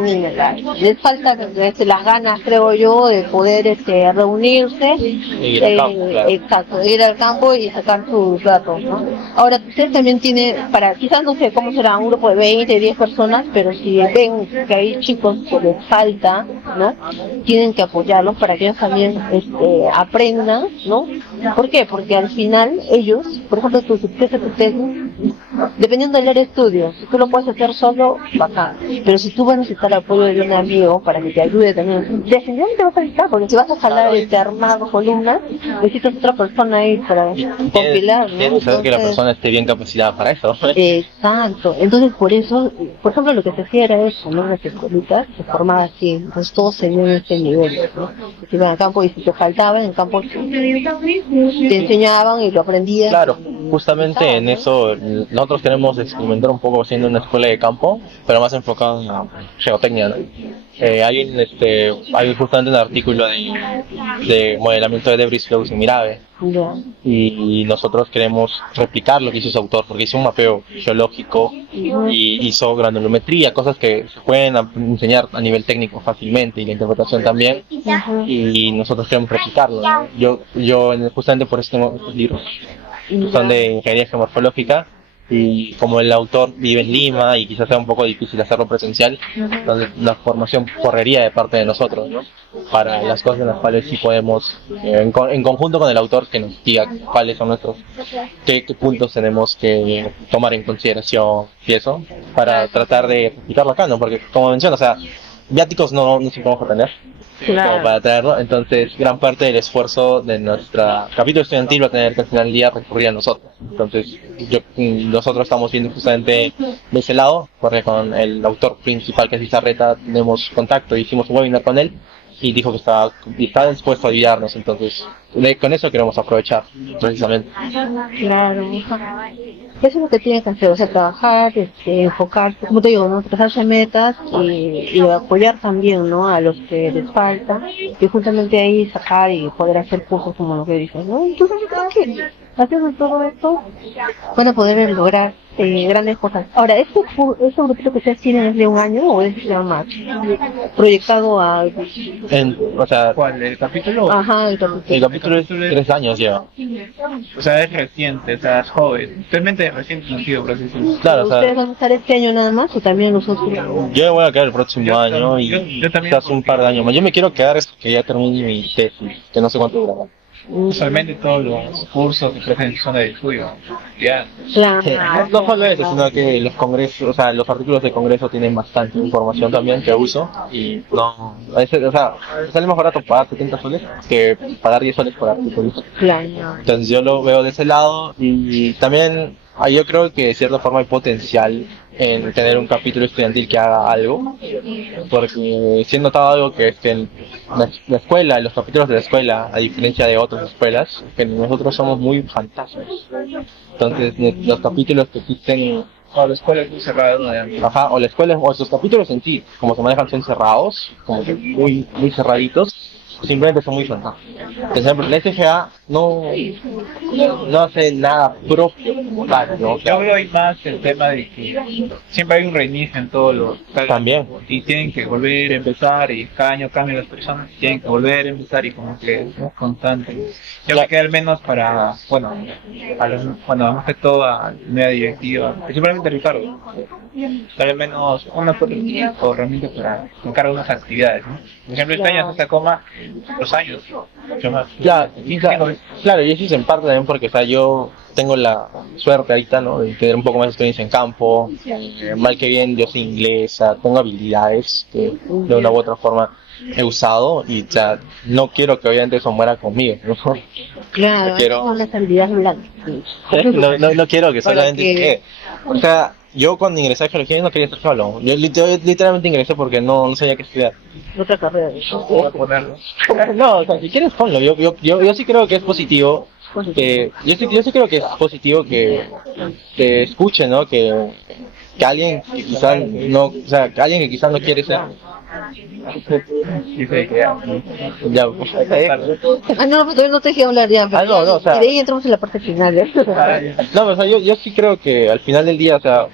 Les falta las ganas, creo yo, de poder reunirse, ir al campo, claro. Exacto, ir al campo y sacar sus datos, ¿no? Ahora, usted también tiene, quizás no sé cómo será, un grupo de 20, 10 personas, pero si ven que hay chicos que les falta, ¿no? Tienen que apoyarlos para que ellos también aprendan, ¿no? ¿Por qué? Porque al final ellos, por ejemplo, tu tesis, dependiendo del área de estudios, si tú lo puedes hacer solo, bacán, pero si tú vas a necesitar apoyo de un amigo para que te ayude también, definitivamente vas a necesitar, porque si vas a jalar armado columnas, necesitas otra persona ahí para compilar, ¿no? Tienes que saber que la persona esté bien capacitada para eso. Exacto, entonces por eso, por ejemplo, lo que se hacía era eso, ¿no? Las escuelitas se formaba así, entonces todos tenían este nivel, ¿no? Se iban al campo y si te faltaba en el campo te enseñaban y lo aprendías. Claro, justamente en eso nosotros queremos experimentar un poco haciendo una escuela de campo, pero más enfocada en la geotecnia, ¿no? Hay justamente un artículo de modelamiento de debris flows en Mirave, y nosotros queremos replicar lo que hizo ese autor, porque hizo un mapeo geológico y hizo granulometría, cosas que se pueden enseñar a nivel técnico fácilmente, y la interpretación también, y nosotros queremos replicarlo, ¿no? Yo justamente por eso tengo estos libros, son de ingeniería geomorfológica, y como el autor vive en Lima y quizás sea un poco difícil hacerlo presencial, entonces la formación correría de parte de nosotros, ¿no? Para las cosas en las cuales sí podemos, en conjunto con el autor, que nos diga cuáles son qué puntos tenemos que tomar en consideración y eso, para tratar de explicarlo acá, ¿no? Porque como menciono, o sea, viáticos no siempre vamos a tener como Claro. para traerlo, entonces gran parte del esfuerzo de nuestra capítulo estudiantil va a tener que al final del día recurrir a nosotros. Entonces nosotros estamos viendo justamente de ese lado, porque con el autor principal que es Izarreta tenemos contacto, hicimos un webinar con él y dijo que estaba dispuesto a ayudarnos, entonces con eso queremos aprovechar precisamente. Claro, eso es lo que tiene que hacer, o sea, trabajar, enfocarse, como te digo, ¿no? Trazarse metas y apoyar también, ¿no? A los que les falta, y justamente ahí sacar y poder hacer cursos como lo que dices, ¿no? Entonces yo creo que haciendo todo esto van a poder lograr grandes cosas. Ahora, ¿este grupito que ustedes tienen es de un año o es de más? Proyectado a... O sea, ¿Cuál? ¿El capítulo? Ajá, el el capítulo es 3 años lleva. O sea, es reciente, o sea, es joven. Realmente recién nacido, por así decirlo. Claro, o sea, ¿Ustedes van a estar este año nada más o también los otros? yo me voy a quedar el próximo Yo año también- y yo también quizás un par de años más. Yo me quiero quedar hasta que ya termine mi tesis, que no sé cuánto dura. Usualmente todos los cursos que ofrecen zona de estudio. Ya. Claro. No solo eso, sino que los congresos, o sea, los artículos de congreso tienen bastante información también que uso y no, a veces, o sea, sale más barato pagar 70 soles que pagar 10 soles por artículo. Claro. Entonces yo lo veo de ese lado y también yo creo que de cierta forma hay potencial en tener un capítulo estudiantil que haga algo, porque si he notado algo que es que en la escuela, en los capítulos de la escuela, a diferencia de otras escuelas, que nosotros somos muy fantasmas. Entonces los capítulos que existen, O la escuela es muy cerrada, ¿no? ajá, o la escuela, o esos capítulos en sí, como se manejan son cerrados, como que muy cerraditos, simplemente son muy fantásticos. Por ejemplo, la SGA no hace nada propio como tal, ¿no? O sea, Yo veo ahí más el tema de que siempre hay un reinicio en todos los también. y tienen que volver a empezar y cada año cambian las personas y tienen que volver a empezar y como que es constante. Yo me quedé al menos para, bueno, más que todo a la media directiva, principalmente Ricardo, dar al menos una o realmente para tocar algunas actividades, ¿no? Por ejemplo, este año se coma 2 años, mucho más. Claro, y eso es en parte también porque, o sea, yo tengo la suerte ahorita, ¿no? De tener un poco más de experiencia en campo, mal que bien yo sé inglés, o sea, tengo habilidades que de una u otra forma he usado y, o sea, no quiero que obviamente eso muera conmigo, ¿no? Claro, Quiero- son las habilidades blandas. No quiero que Para solamente que- quede. O sea, yo cuando ingresé a geología no quería ser geólogo. Yo literalmente ingresé porque no sabía qué estudiar. Otra carrera. Voy a ponerlo. No, o sea, si quieres ponlo. Yo sí creo que es positivo. Yo sí creo que es positivo que escuchen, ¿no? Que alguien que quizás no, o sea, que alguien que quizás no quiere ser. Dice que ya. Ya, Ah, no, pero todavía no te dejé hablar ya. Pero no, o sea- y de ahí entramos en la parte final. No, o sea, yo sí creo que al final del día, o sea,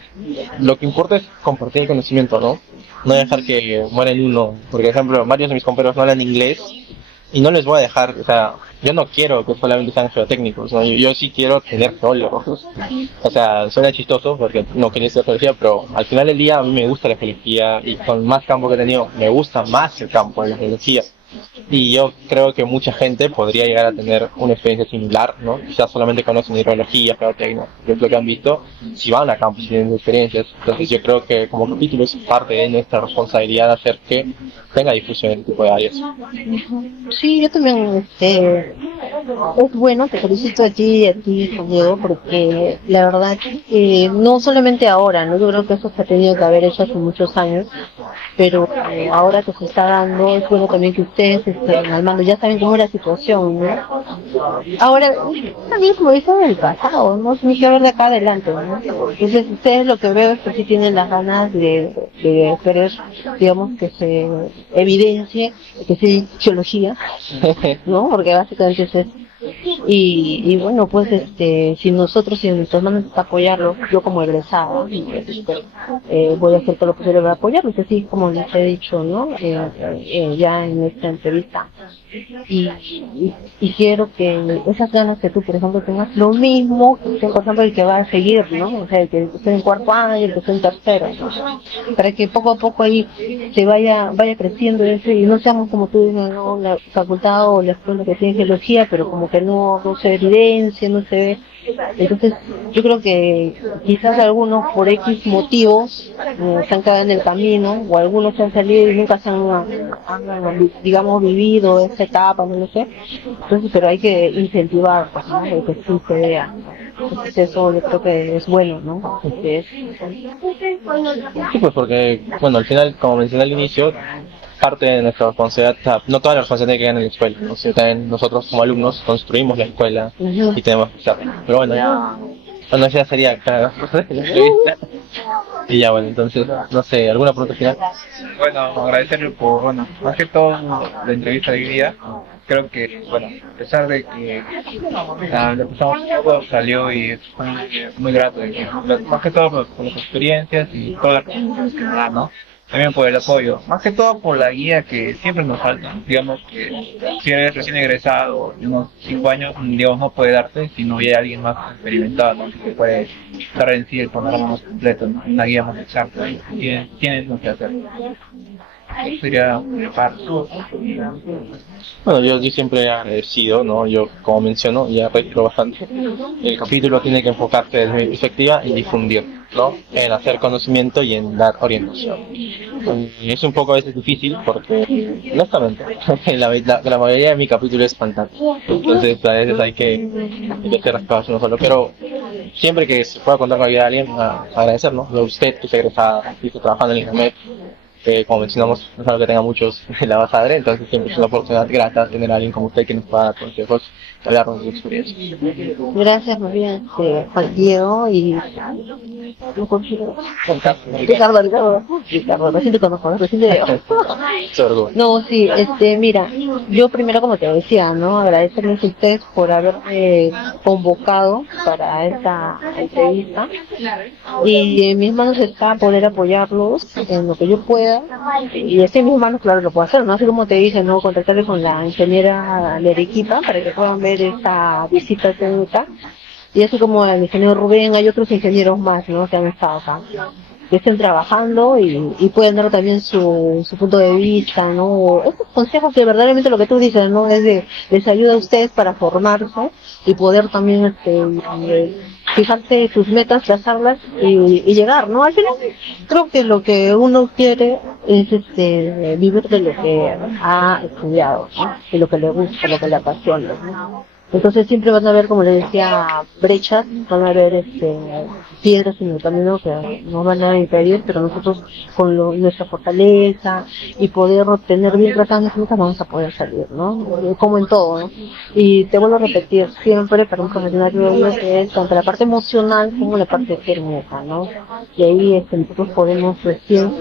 lo que importa es compartir el conocimiento, ¿no? No dejar que muera el uno. Porque, por ejemplo, varios de mis compañeros no hablan inglés y no les voy a dejar, o sea, yo no quiero que solamente sean geotécnicos, ¿no? Yo sí quiero tener geólogos. O sea, suena chistoso porque no quería ser geología, pero al final del día a mí me gusta la geología y con más campo que he tenido, me gusta más el campo de la geología. Y yo creo que mucha gente podría llegar a tener una experiencia similar, ¿no? Quizás solamente conocen hidrología, geotecnia, que es lo que han visto, si van a campus y tienen experiencias. Entonces yo creo que como capítulo es parte de nuestra responsabilidad hacer que tenga difusión en este tipo de áreas. Sí, yo también, es bueno, te felicito a ti y a ti, Juan Diego, porque la verdad, no solamente ahora, ¿no? Yo creo que eso se ha tenido que haber hecho hace muchos años, pero ahora que se está dando, es bueno también que ustedes estén al mando, ya saben cómo es la situación, ¿no? Ahora, también como dicen del pasado, ¿no? Tiene que ver de acá adelante, ¿no? Entonces, ustedes lo que veo es que sí tienen las ganas de querer, digamos, que se evidencie que sí geología, ¿no? Porque básicamente es eso. Y bueno, pues si nosotros, si en nuestras manos está apoyarlo, yo como egresada, voy a hacer todo lo posible para apoyarlo, que así como les he dicho, ¿no? Ya en esta entrevista. Y quiero que esas ganas que tú, por ejemplo, tengas lo mismo que, por ejemplo, el que va a seguir, ¿no? O sea, el que esté en cuarto año, el que esté en tercero, ¿no? Para que poco a poco ahí se vaya creciendo eso y no seamos como tú dices, ¿no? La facultad o la escuela que tiene geología, pero como que no se evidencia, no se ve Entonces, yo creo que quizás algunos por X motivos se han quedado en el camino, o algunos se han salido y nunca digamos, vivido esa etapa, no lo sé. Entonces, pero hay que incentivar, pues, ¿no? De que sí se vea. Entonces, eso yo creo que es bueno, ¿no? Sí, pues porque, bueno, al final, como mencioné al inicio, parte de nuestra responsabilidad, o sea, no toda la responsabilidad que queda en la escuela, ¿no? Sino también nosotros como alumnos construimos la escuela y tenemos que hacerlo. Pero bueno, ya sería cada cosa de la entrevista. Y ya bueno, entonces, no sé, ¿alguna pregunta final? Bueno, agradecerle por, bueno, más que todo la entrevista de hoy día. Creo que, bueno, a pesar de que lo pasamos todo salió y fue muy grato, más que todo por las experiencias y toda la que nos da, ¿no? También por el apoyo, más que todo por la guía que siempre nos falta. Digamos que si eres recién egresado de unos 5 años, digamos, no puede darte, sino ya hay alguien más experimentado, ¿no? Que puede dar en sí el panorama más completo, ¿no? Una guía más exacta, y tienes lo que hacer. Eso sería mi parte. Bueno, yo siempre agradecido, ¿no? Yo, como menciono, ya reitero bastante, el capítulo tiene que enfocarse desde mi perspectiva en difundir, ¿no? En hacer conocimiento y en dar orientación. Es un poco a veces difícil porque, honestamente, la mayoría de mi capítulo es fantástico. Entonces, a veces hay que hacer las cosas uno solo, pero siempre que se pueda contar con la vida de alguien, agradecer, ¿no? A usted que es egresada, que está trabajando en el internet, como mencionamos, no es algo que tenga muchos en la base, entonces siempre es una oportunidad grata tener a alguien como usted que nos pueda dar consejos y hablarnos de su experiencia. Gracias, más bien, Juan Diego y Ricardo, recién te conozco, recién te veo. No, sí, mira, yo primero, como te decía, ¿no? Agradecerles a ustedes por haberme convocado para esta entrevista, y en mis manos está poder apoyarlos en lo que yo pueda, y en mis manos, claro, lo puedo hacer, ¿no? Así como te dije, ¿no? Contactarle con la ingeniera de Arequipa para que puedan ver esta visita técnica. Y así como el ingeniero Rubén, hay otros ingenieros más, ¿no? Que han estado acá, que estén trabajando y pueden dar también su punto de vista, ¿no? Estos consejos que verdaderamente lo que tú dices, ¿no? Les ayuda a ustedes para formarse y poder también fijarse sus metas, trazarlas y llegar, ¿no? Al final creo que lo que uno quiere es vivir de lo que ha estudiado, ¿no? De lo que le gusta, lo que le apasiona, ¿no? Entonces siempre van a haber, como les decía, brechas, van a haber piedras en el camino que nos van a impedir, pero nosotros con nuestra fortaleza y poder tener bien trazadas las metas vamos a poder salir, ¿no? Como en todo, ¿no? Y te vuelvo a repetir, siempre para un profesional que es tanto la parte emocional como la parte técnica, ¿no? Y ahí nosotros podemos recién,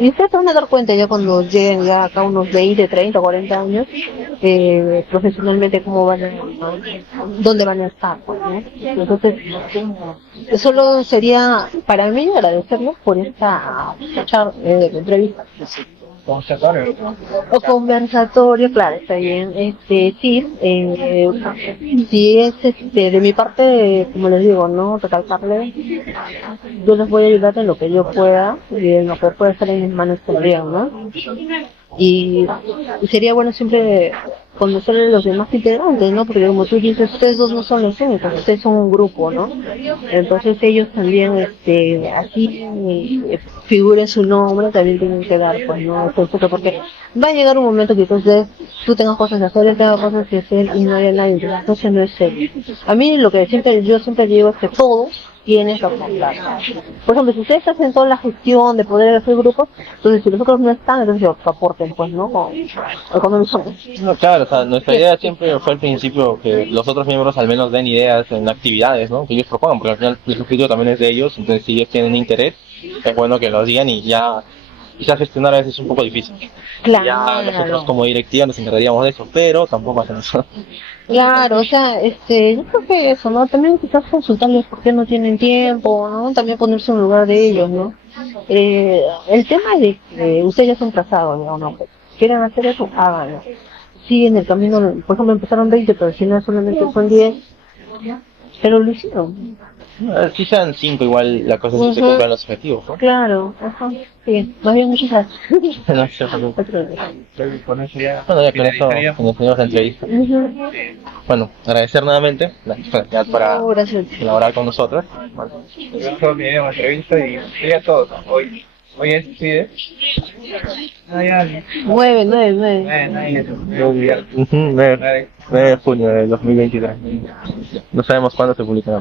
y ustedes se van a dar cuenta ya cuando lleguen ya acá unos 20, 30, 40 años, profesionalmente cómo van a, dónde van a estar, pues, ¿no? Entonces, solo sería para mí agradecerles por esta entrevista. Conversatorio. O conversatorio, claro, está bien. Sí, si es de mi parte, como les digo, ¿no? Recalcarle, yo les voy a ayudar en lo que yo pueda y en lo que pueda estar en mis manos también, ¿no? Y sería bueno siempre conocerle a los demás integrantes, ¿no? Porque como tú dices, ustedes dos no son los únicos, ustedes son un grupo, ¿no? Entonces ellos también, así figuren su nombre, también tienen que dar, pues, ¿no? Porque va a llegar un momento que entonces tú tengas cosas que hacer, yo tenga cosas que hacer y no haya nadie, entonces no es serio. A mí lo que yo siempre digo es que todos tienes que aportar. Por ejemplo, si ustedes hacen toda la gestión de poder hacer grupos, entonces si los otros no están, entonces aporten, pues, ¿no? No, claro, o sea, nuestra idea siempre fue al principio que los otros miembros al menos den ideas en actividades, ¿no? Que ellos propongan, porque al final el objetivo también es de ellos, entonces si ellos tienen interés, es bueno que los digan y ya quizás gestionar a veces es un poco difícil. Claro. Ya nosotros como directiva nos encargaríamos de eso, pero tampoco hacen eso. Claro, o sea, yo creo que eso, ¿no? También quizás consultarles por qué no tienen tiempo, ¿no? También ponerse en lugar de ellos, ¿no? El tema de que ustedes ya son casados, ¿no? Quieren hacer eso, háganlo. Sí, en el camino, por ejemplo, empezaron 20, pero si no solamente son 10, Pero lo hicieron. Si sean 5 igual la cosa es que se Ujú. cumplan los objetivos, ¿no? Claro, ajá. Bien, más bien muchas gracias. No sé, bueno, Creo que con eso ya ya con eso finalizaría. nos tenemos la entrevista. Ujú. Bueno, agradecer nuevamente la disponibilidad para No, gracias. colaborar con nosotros. Bueno, Eso viene una entrevista y sería todo. Hoy es sí, ¿eh? No, ya. 9, 9, 9. No, ya. 9 de junio de 2023. No sabemos cuándo se publicará.